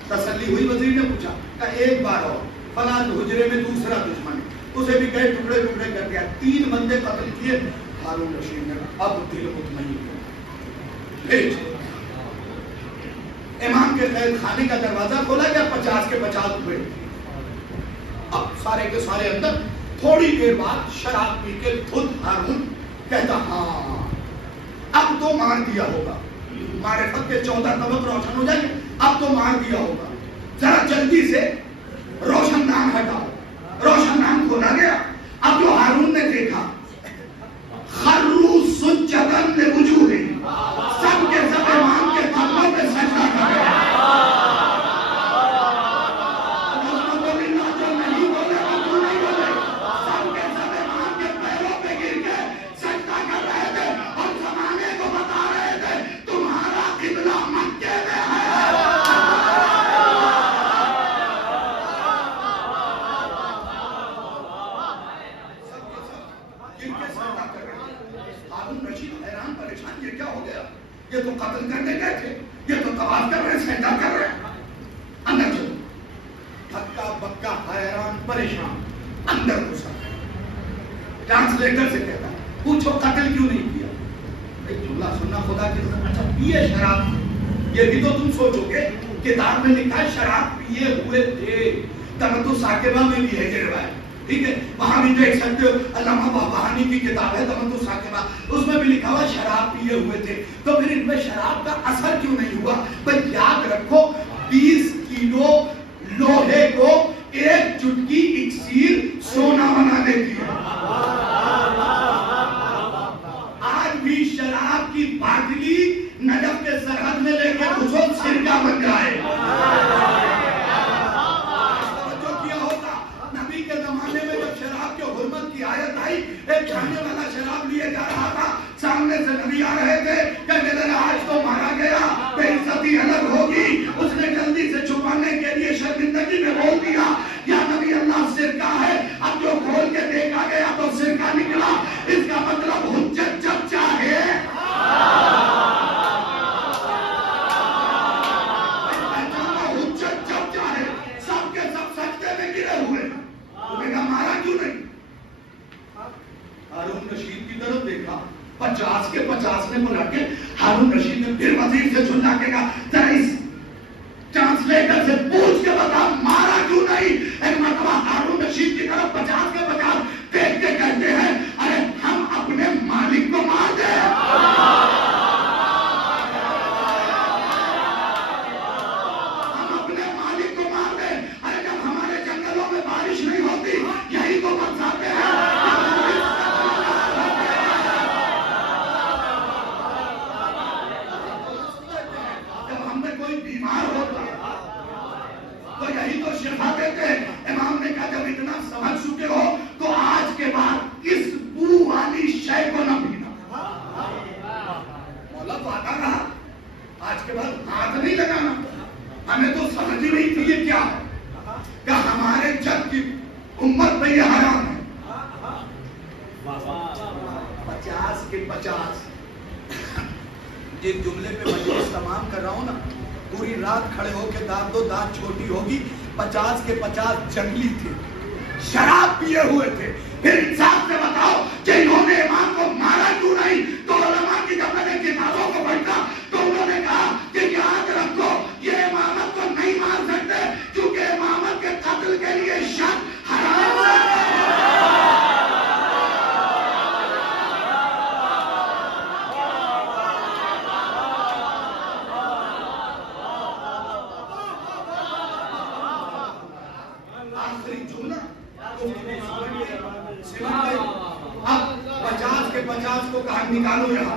تسلی ہوئی، وزیر نے پوچھا کہ ایک بار اور فلاں حجرے میں دوسرا دشمن ہے، اسے بھی گئے ٹکڑے ٹکڑے کر دیا، 3 بندے قتل کیے۔ ہارون رشید نے کہا اب دل مطمئن بھیج۔ امام کے قید خانے کا دروازہ کھولا گیا، 50 کے 50 ہوئے، اب سارے کے سارے اندر۔ تھوڑی دیر بعد شراب پی کے خود ہارون کہتا ہاں اب تو مار دیا ہوگا، معرفت کے 14 طبق روشن ہو جائیں گے، اب تو مار دیا ہوگا، ذرا جلدی سے روشن دان ہٹاؤ۔ روشن دان کھولا گیا، اب جو ہارون نے دیکھا خرو سجدن لوجوہہم، سب کے سب امام کے قدموں پہ سجدہ کر رہے ہیں۔ جو نہیں یہ تو قتل کرنے گئے تھے، یہ تو طواف کر رہے ہیں، سجدہ کر رہے ہیں. اندر چلو. ہکا بکا حیران پریشان اندر گھسا. ٹرانسلیٹر سے کہتا پوچھو قتل کیوں نہیں کیا؟ ایک جملہ سننا خدا کی قسم. اچھا پیے شراب، یہ بھی تو تم سوچو گے کتاب میں لکھا ہے شراب پیے ہوئے تھے. تمتو ثاقبہ میں بھی ہے یہ روایت، ٹھیک ہے، وہاں بھی دیکھ سکتے ہو. علامہ بہبہانی کی کتاب ہے تمتو ثاقبہ، اس میں بھی لکھا ہوا شراب پیے ہوئے تھے. تو پھر ان میں شراب کا اثر کیوں نہیں ہوا؟ بھائی یاد رکھو 20 کلو لوہے کو ایک چٹکی اکسیر سونا بنا دیتی ہے. آج بھی شراب کی باٹلی نجف کے سرحد میں لے کے گھسو سرکہ بن جائے. توجہ کیا ہوگا نبی کے زمانے میں جب شراب کے حرمت کی آیت آئی، ایک کھانے والا شراب لیے جا رہا تھا، سامنے سے نبی آ رہے تھے، کہنے لگا آج تو مارا گیا، بے عزتی الگ ہوگی. اس نے جلدی سے چھپانے کے لیے شرمندگی میں بول دیا یا نبی اللہ سرکہ ہے. اب جو کھول کے دیکھا گیا تو سرکہ نکلا. اس کا مطلب حجت جب چاہے حجت جب چاہے سب کے سب سجدے میں گرے ہوئے. تمہیں کہا مارا کیوں نہیں؟ ہارون رشید کی طرف دیکھا، 50 کے 50 نے بلا کے ہارون رشید نے پھر وزیر سے چلا کے کہا ذرا اس ٹرانسلیٹر سے پوچھ کے بتا مارا کیوں نہیں؟ ایک مرتبہ ہارون رشید کی طرف 50 کے 50 دیکھ کے کہتے ہیں ارے ہم اپنے مالک کو مار دیں. ہم اپنے مالک کو مار دیں. ارے جب ہمارے جنگلوں میں بارش نہیں ہوتی یہی تو برساتے ہیں. جب ہم میں کوئی بیمار ہوتا تو یہی تو شفا دیتے ہیں. امام نے کہا جب اتنا سمجھ چکے ہو تو آج کے بعد اس بو والی شے کو نہ پینا. مولا وعدہ رہا آج کے بعد ہاتھ نہیں لگانا. ہمیں تو سمجھ ہی نہیں تھی یہ کیا ہے کہ ہمارے جد کی امت پہ یہ حرام ہے. 50 کے 50 جس جملے پہ مجلس تمام کر رہا ہوں نا، پوری رات کھڑے ہو کے دانت دو دانت چھوٹی ہوگی. 50 کے 50 جنگلی تھے، شراب پیے ہوئے تھے. پھر انصاف سے بتاؤ کہ انہوں نے امام کو مارا کیوں نہیں؟ تو علماء کی جب میں نے کتابوں کو پڑھا تو انہوں نے کہا کہ یاد رکھو یہ امامت کو نہیں مار سکتے کیونکہ امامت کے قتل کے لیے شک حرام ہے. اب 50 کے 50 کو کہا نکالو یہاں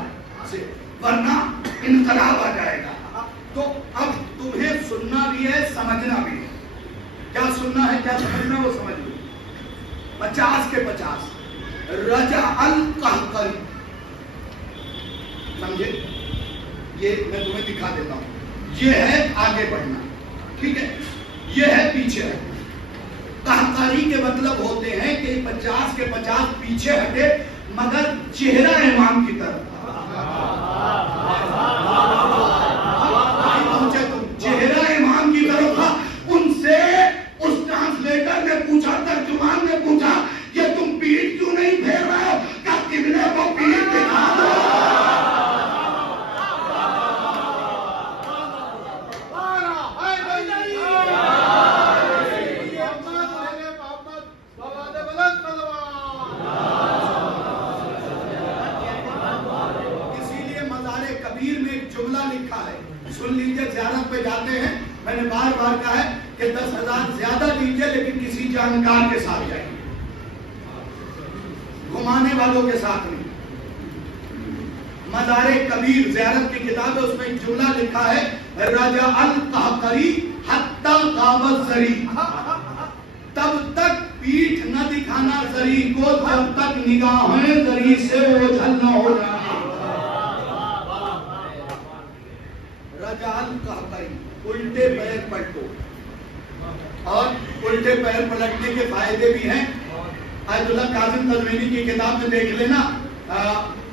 سے ورنہ انقلاب آ جائے گا. تو اب تمہیں سننا بھی ہے سمجھنا بھی ہے. کیا سننا ہے کیا سمجھنا وہ سمجھ لو. 50 کے 50 رجع القہقری، سمجھے؟ یہ میں تمہیں دکھا دیتا ہوں. یہ ہے آگے بڑھنا، ٹھیک ہے، یہ ہے پیچھے ہے. قہقری کے مطلب ہوتے ہیں کہ 50 کے 50 پیچھے ہٹے مگر چہرہ امام کی طرف پہنچے. تم چہرہ امام کی طرف تھا. ان سے اس ٹرانسلیٹر نے پوچھا، ترجمان نے پوچھا یہ تم پیٹھ کیوں نہیں پھیر رہے ہو؟ کہا قبلے کو پیٹھ دکھا دو. سن لیجئے، زیارت پہ جاتے ہیں، میں نے بار بار کہا ہے کہ 10,000 زیادہ لیجئے لیکن کسی جانکار کے ساتھ جائیں، گھمانے والوں کے ساتھ نہیں. مزار کبیر زیارت کی کتاب ہے، اس میں ایک جملہ لکھا ہے رجع القہقری حتی غاب الزری، تب تک پیٹھ نہ دکھانا زری کو جب تک نگاہیں زری سے اوجھل نہ ہو جائیں. رجع القہقری الٹے پیر پلٹو. اور الٹے پیر پلٹنے کے فائدے بھی ہیں. آیت اللہ کاظم تلوینی کی کتاب میں دیکھ لینا،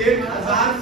1000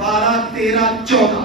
12, 13, 14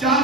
4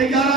11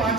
5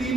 3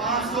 500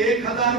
1000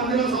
1500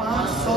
500।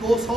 200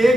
1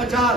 50।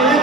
1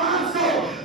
500।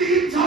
300।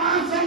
500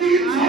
300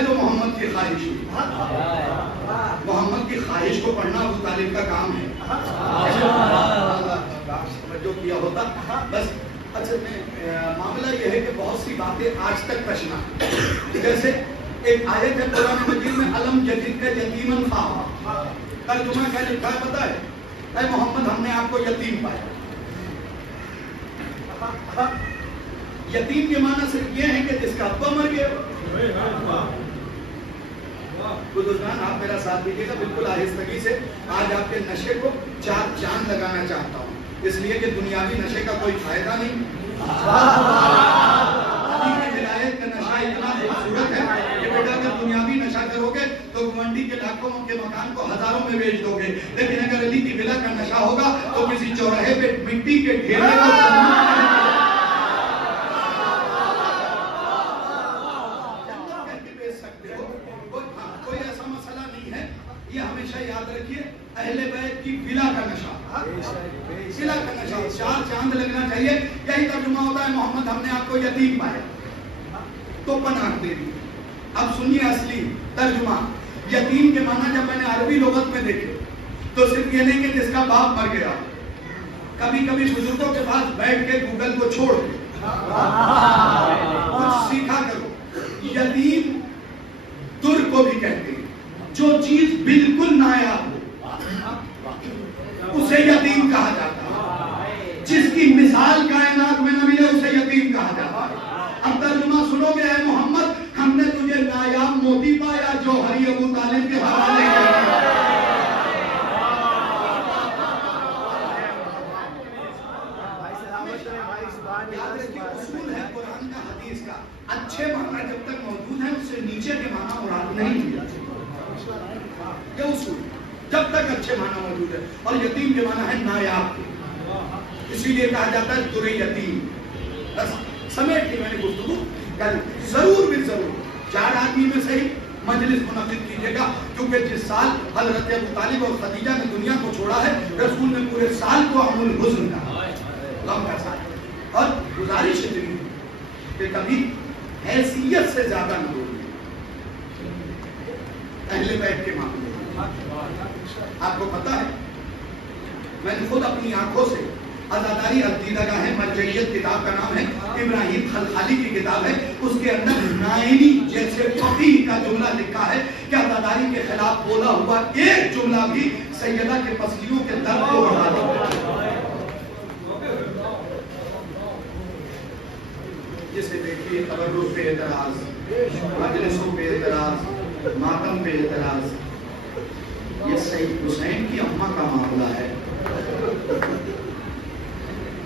ہے تو محمد کی خواہش ہوئی. محمد کی خواہش کو پڑھنا ابو طالب کا کام ہے. جو کیا ہوتا بس. اچھا معاملہ یہ ہے کہ بہت سی باتیں آج تک کشنا. جیسے ایک آیت ہے قرآن مجید میں علم جدید کا یتیمن خواہ. ترجمہ کیا لکھا ہے پتہ ہے؟ اے محمد ہم نے آپ کو یتیم پایا. یتیم کے معنی صرف یہ ہے کہ جس کا ابا مر گیا. بزرگان آپ میرا ساتھ دیجیے گا بالکل آہستگی سے. آج آپ کے نشے کو 4 چاند لگانا چاہتا ہوں اس لیے کہ دنیاوی نشے کا کوئی فائدہ نہیں. ہدایت کا نشہ اتنا خوبصورت ہے کہ بیٹا اگر دنیاوی نشہ کرو گے تو منڈی کے لاکھوں کے مکان کو ہزاروں میں بیچ دو گے. لیکن اگر علی کی ولا کا نشہ ہوگا تو کسی چوراہے پہ مٹی کے ڈھیرے کو یاد رکھیے. اہل بیت کی ولا کا نشہ, ولا کا نشہ 4 چاند لگنا چاہیے. یہی ترجمہ ہوتا ہے محمد ہم نے آپ کو یتیم پایا تو پناہ دے دی. اب سنیے اصلی ترجمہ. یتیم کے معنی جب میں نے عربی لغت میں دیکھے تو صرف یہ نہیں کہ جس کا باپ مر گیا. کبھی کبھی بزرگوں کے پاس بیٹھ کے گوگل کو چھوڑ کے کچھ سیکھا کرو. یتیم در کو بھی کہتے ہیں. جو چیز بالکل نایاب ہو اسے یتیم کہا جاتا ہے. جس کی مثال کائنات میں نہ ملے اسے یتیم کہا جاتا ہے. اب ترجمہ سنو گے اے محمد ہم نے تجھے نایاب موتی پایا جو ہری ابو طالب کے حوالے کیا. اصول ہے قرآن کا حدیث کا. اچھے معنی جب تک موجود ہیں اس سے نیچے کے معنی مراد نہیں لیا. یہ اصول جب تک اچھے معنی موجود ہے. اور یتیم کے معنی ہے نایاب. اسی لیے کہا جاتا ہے در یتیم. بس سمیٹ کے میں نے گفتگو کل ضرور بھی ضرور 4 آدمی میں سے ہی مجلس منعقد کیجیے گا کیونکہ جس سال حضرت ابو طالب اور خدیجہ نے دنیا کو چھوڑا ہے رسول نے پورے سال کو عام الحزن کا غم کا سال. اور گزارش اتنی کہ کبھی حیثیت سے زیادہ نہ ہو اہل بیت کے معاملے. آپ کو پتا ہے میں نے خود اپنی آنکھوں سے عزاداری الدیدگاہ مرجعیت کتاب کا نام ہے, ابراہیم خلخالی کی کتاب ہے. اس کے اندر نائنی جیسے فقیہ کا جملہ لکھا ہے کہ عزاداری کے خلاف بولا ہوا ایک جملہ بھی سیدہ کے پسلیوں کے درد کو بڑھا دیا. جسے دیکھیے تبرک پہ اعتراض, مجلسوں پہ اعتراض, ماتم پہ اعتراض. یہ سید حسین کی اماں کا معاملہ ہے.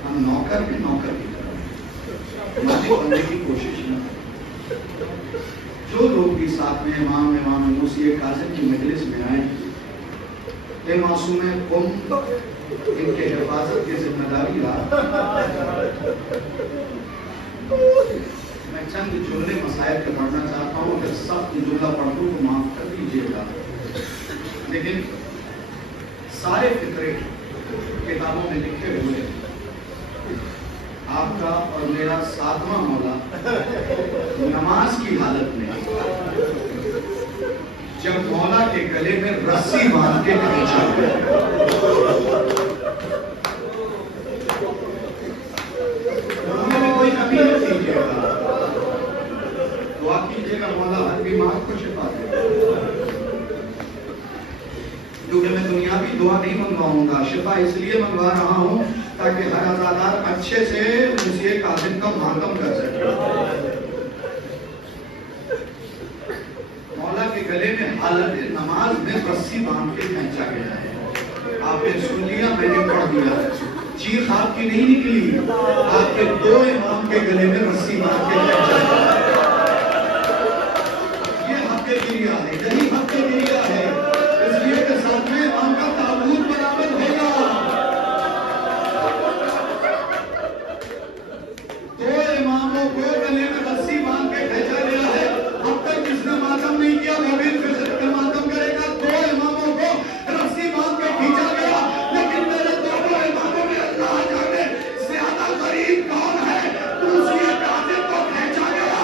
ہم نوکر میں نوکر کی طرح مالک بننے کی کوشش نہ. جو لوگ بھی ساتھ میں امام موسی کاظم کی مجلس میں آئے اے معصوم قوم ان کے حفاظت کی ذمہ داری لا. میں چند جملے مسائل کے پڑھنا چاہتا ہوں. اگر سخت جملہ پڑھ دوں تو معاف کر دیجیے گا. لیکن سارے فطرے کتابوں میں لکھے ہوئے آپ کا اور میرا 7واں مولا نماز کی حالت میں جب مولا کے گلے میں رسی باندھ کے کھینچا کوئی کمی نہ کیجیے گا. دعا کیجیے گا مولا ہر بیمار کو شفا دے. کیونکہ میں دنیاوی دعا نہیں منگواؤں گا, شفا اس لیے منگوا رہا ہوں تاکہ ہر عزادار اچھے سے موسی کاظم کا ماتم کر سکے. مولا کے گلے میں حالت نماز میں رسی باندھ کے کھینچا گیا ہے. آپ نے سن لیا, میں نے پڑھ دیا. چیخ آپ کی نہیں نکلی, آپ کے 2 امام کے گلے میں رسی باندھ کے کھینچا گیا. یہ حق گریہ ہے, یہی حق گریہ ہے. اس لیے کہ ساتھ میں امام کا تابوت برآمد ہوگا. 2 اماموں کو گلے میں رسی باندھ کے کھینچا گیا ہے. اب تک جس نے ماتم نہیں کیا وہ بھی ماتم کرے گا. 2 اماموں کو رسی باندھ کے کھینچا گیا. لیکن میرے 2 اماموں میں اللہ جانے زیادہ غریب کون ہے. دوسری کاظم کو کھینچا گیا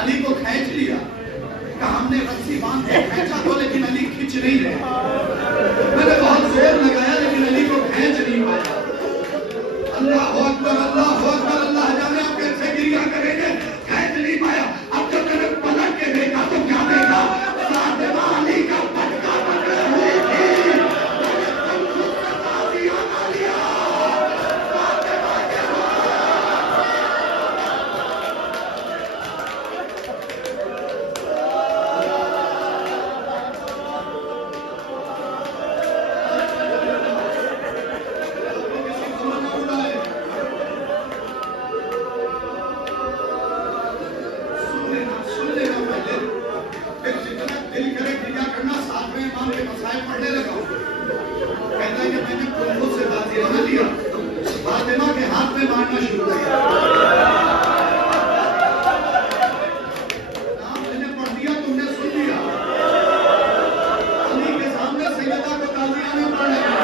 علی کو کھینچ لیا کہ ہم نے رسی باندھ کے کھینچا تو لیکن علی کھینچ نہیں رہے. میں نے بہت زور لگایا لیکن علی کو کھینچ نہیں پایا. اللہ اکبر اللہ اکبر. اللہ جانے آپ کیسے گریا کریں گے. کھینچ نہیں پایا. اب جب میں نے پلٹ کے دیکھا تو کیا دیکھا؟ فاطمہ علی کا پٹکا پکڑے ہوئی تھی. پڑھنے لگا. کہتا ہے کہ میں نے خود سے تازیانہ لیا. فاطمہ کے ہاتھ میں مارنا شروع کیا. نام میں نے پڑھ دیا, تم نے سن لیا. علی کے سامنے سیدہ کو تازیانہ پڑھ لگا.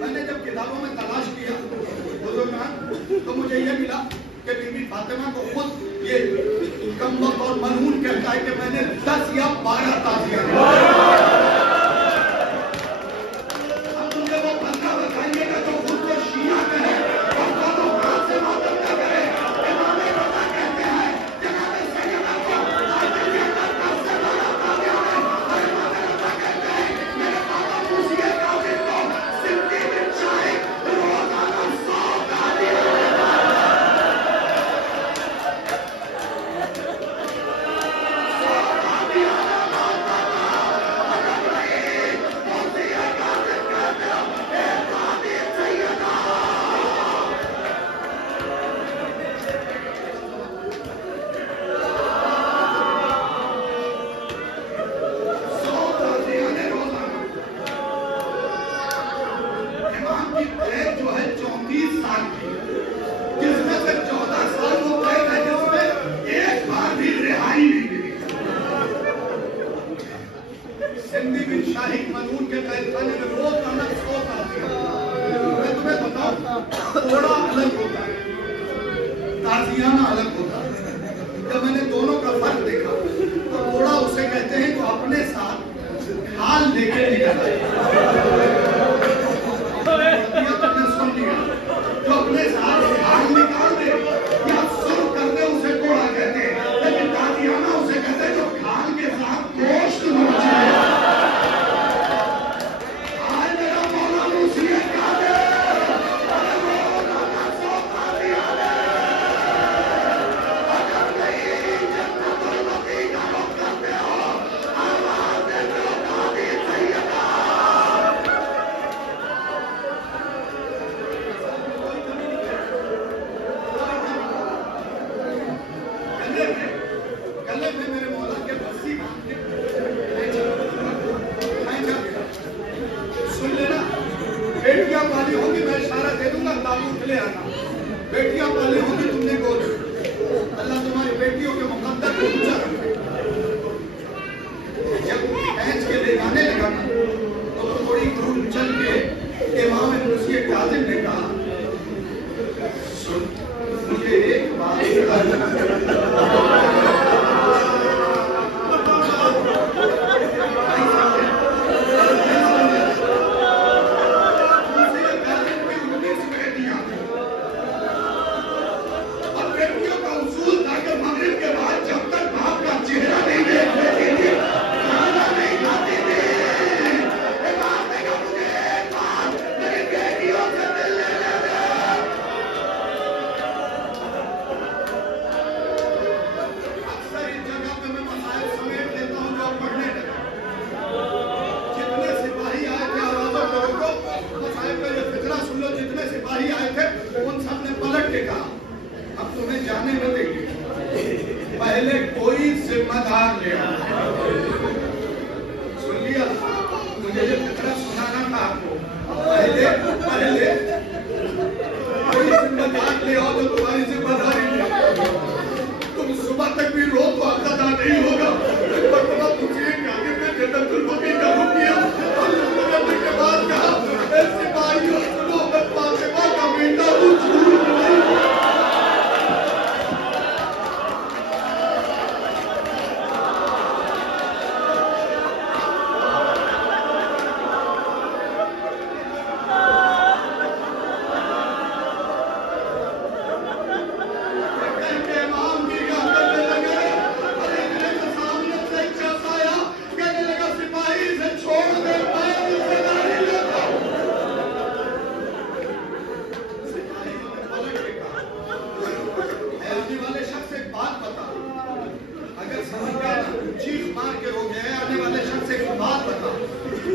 میں نے جب کتابوں میں تلاش کیا تو مجھے یہ ملا کہ بی بی فاطمہ کو خود یہ کم وقت اور منہون کہتا ہے کہ میں نے 10 یا 12 تازیانہ. اب مجھے وہ بندہ بتائیے گا جو خود کو شیعہ کہے اور دونوں ہاتھ سے ماتم نہ کرے. امام رضا کہتے ہیں جناب سیدنا کو آج کے اندر 10 سے 12 تازیانہ. اور امام رضا کہتے ہیں میرے بابا موسیٰ کاظم کو زندگی میں چاہے روزانہ 100 تازیانہ.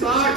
60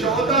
14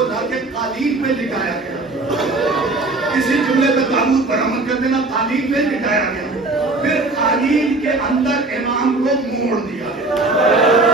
کو لا کے قالین پہ لٹایا گیا. کسی جملے پہ تابوت برآمد کر دینا، قالین پہ لٹایا گیا. پھر قالین کے اندر امام کو موڑ دیا گیا.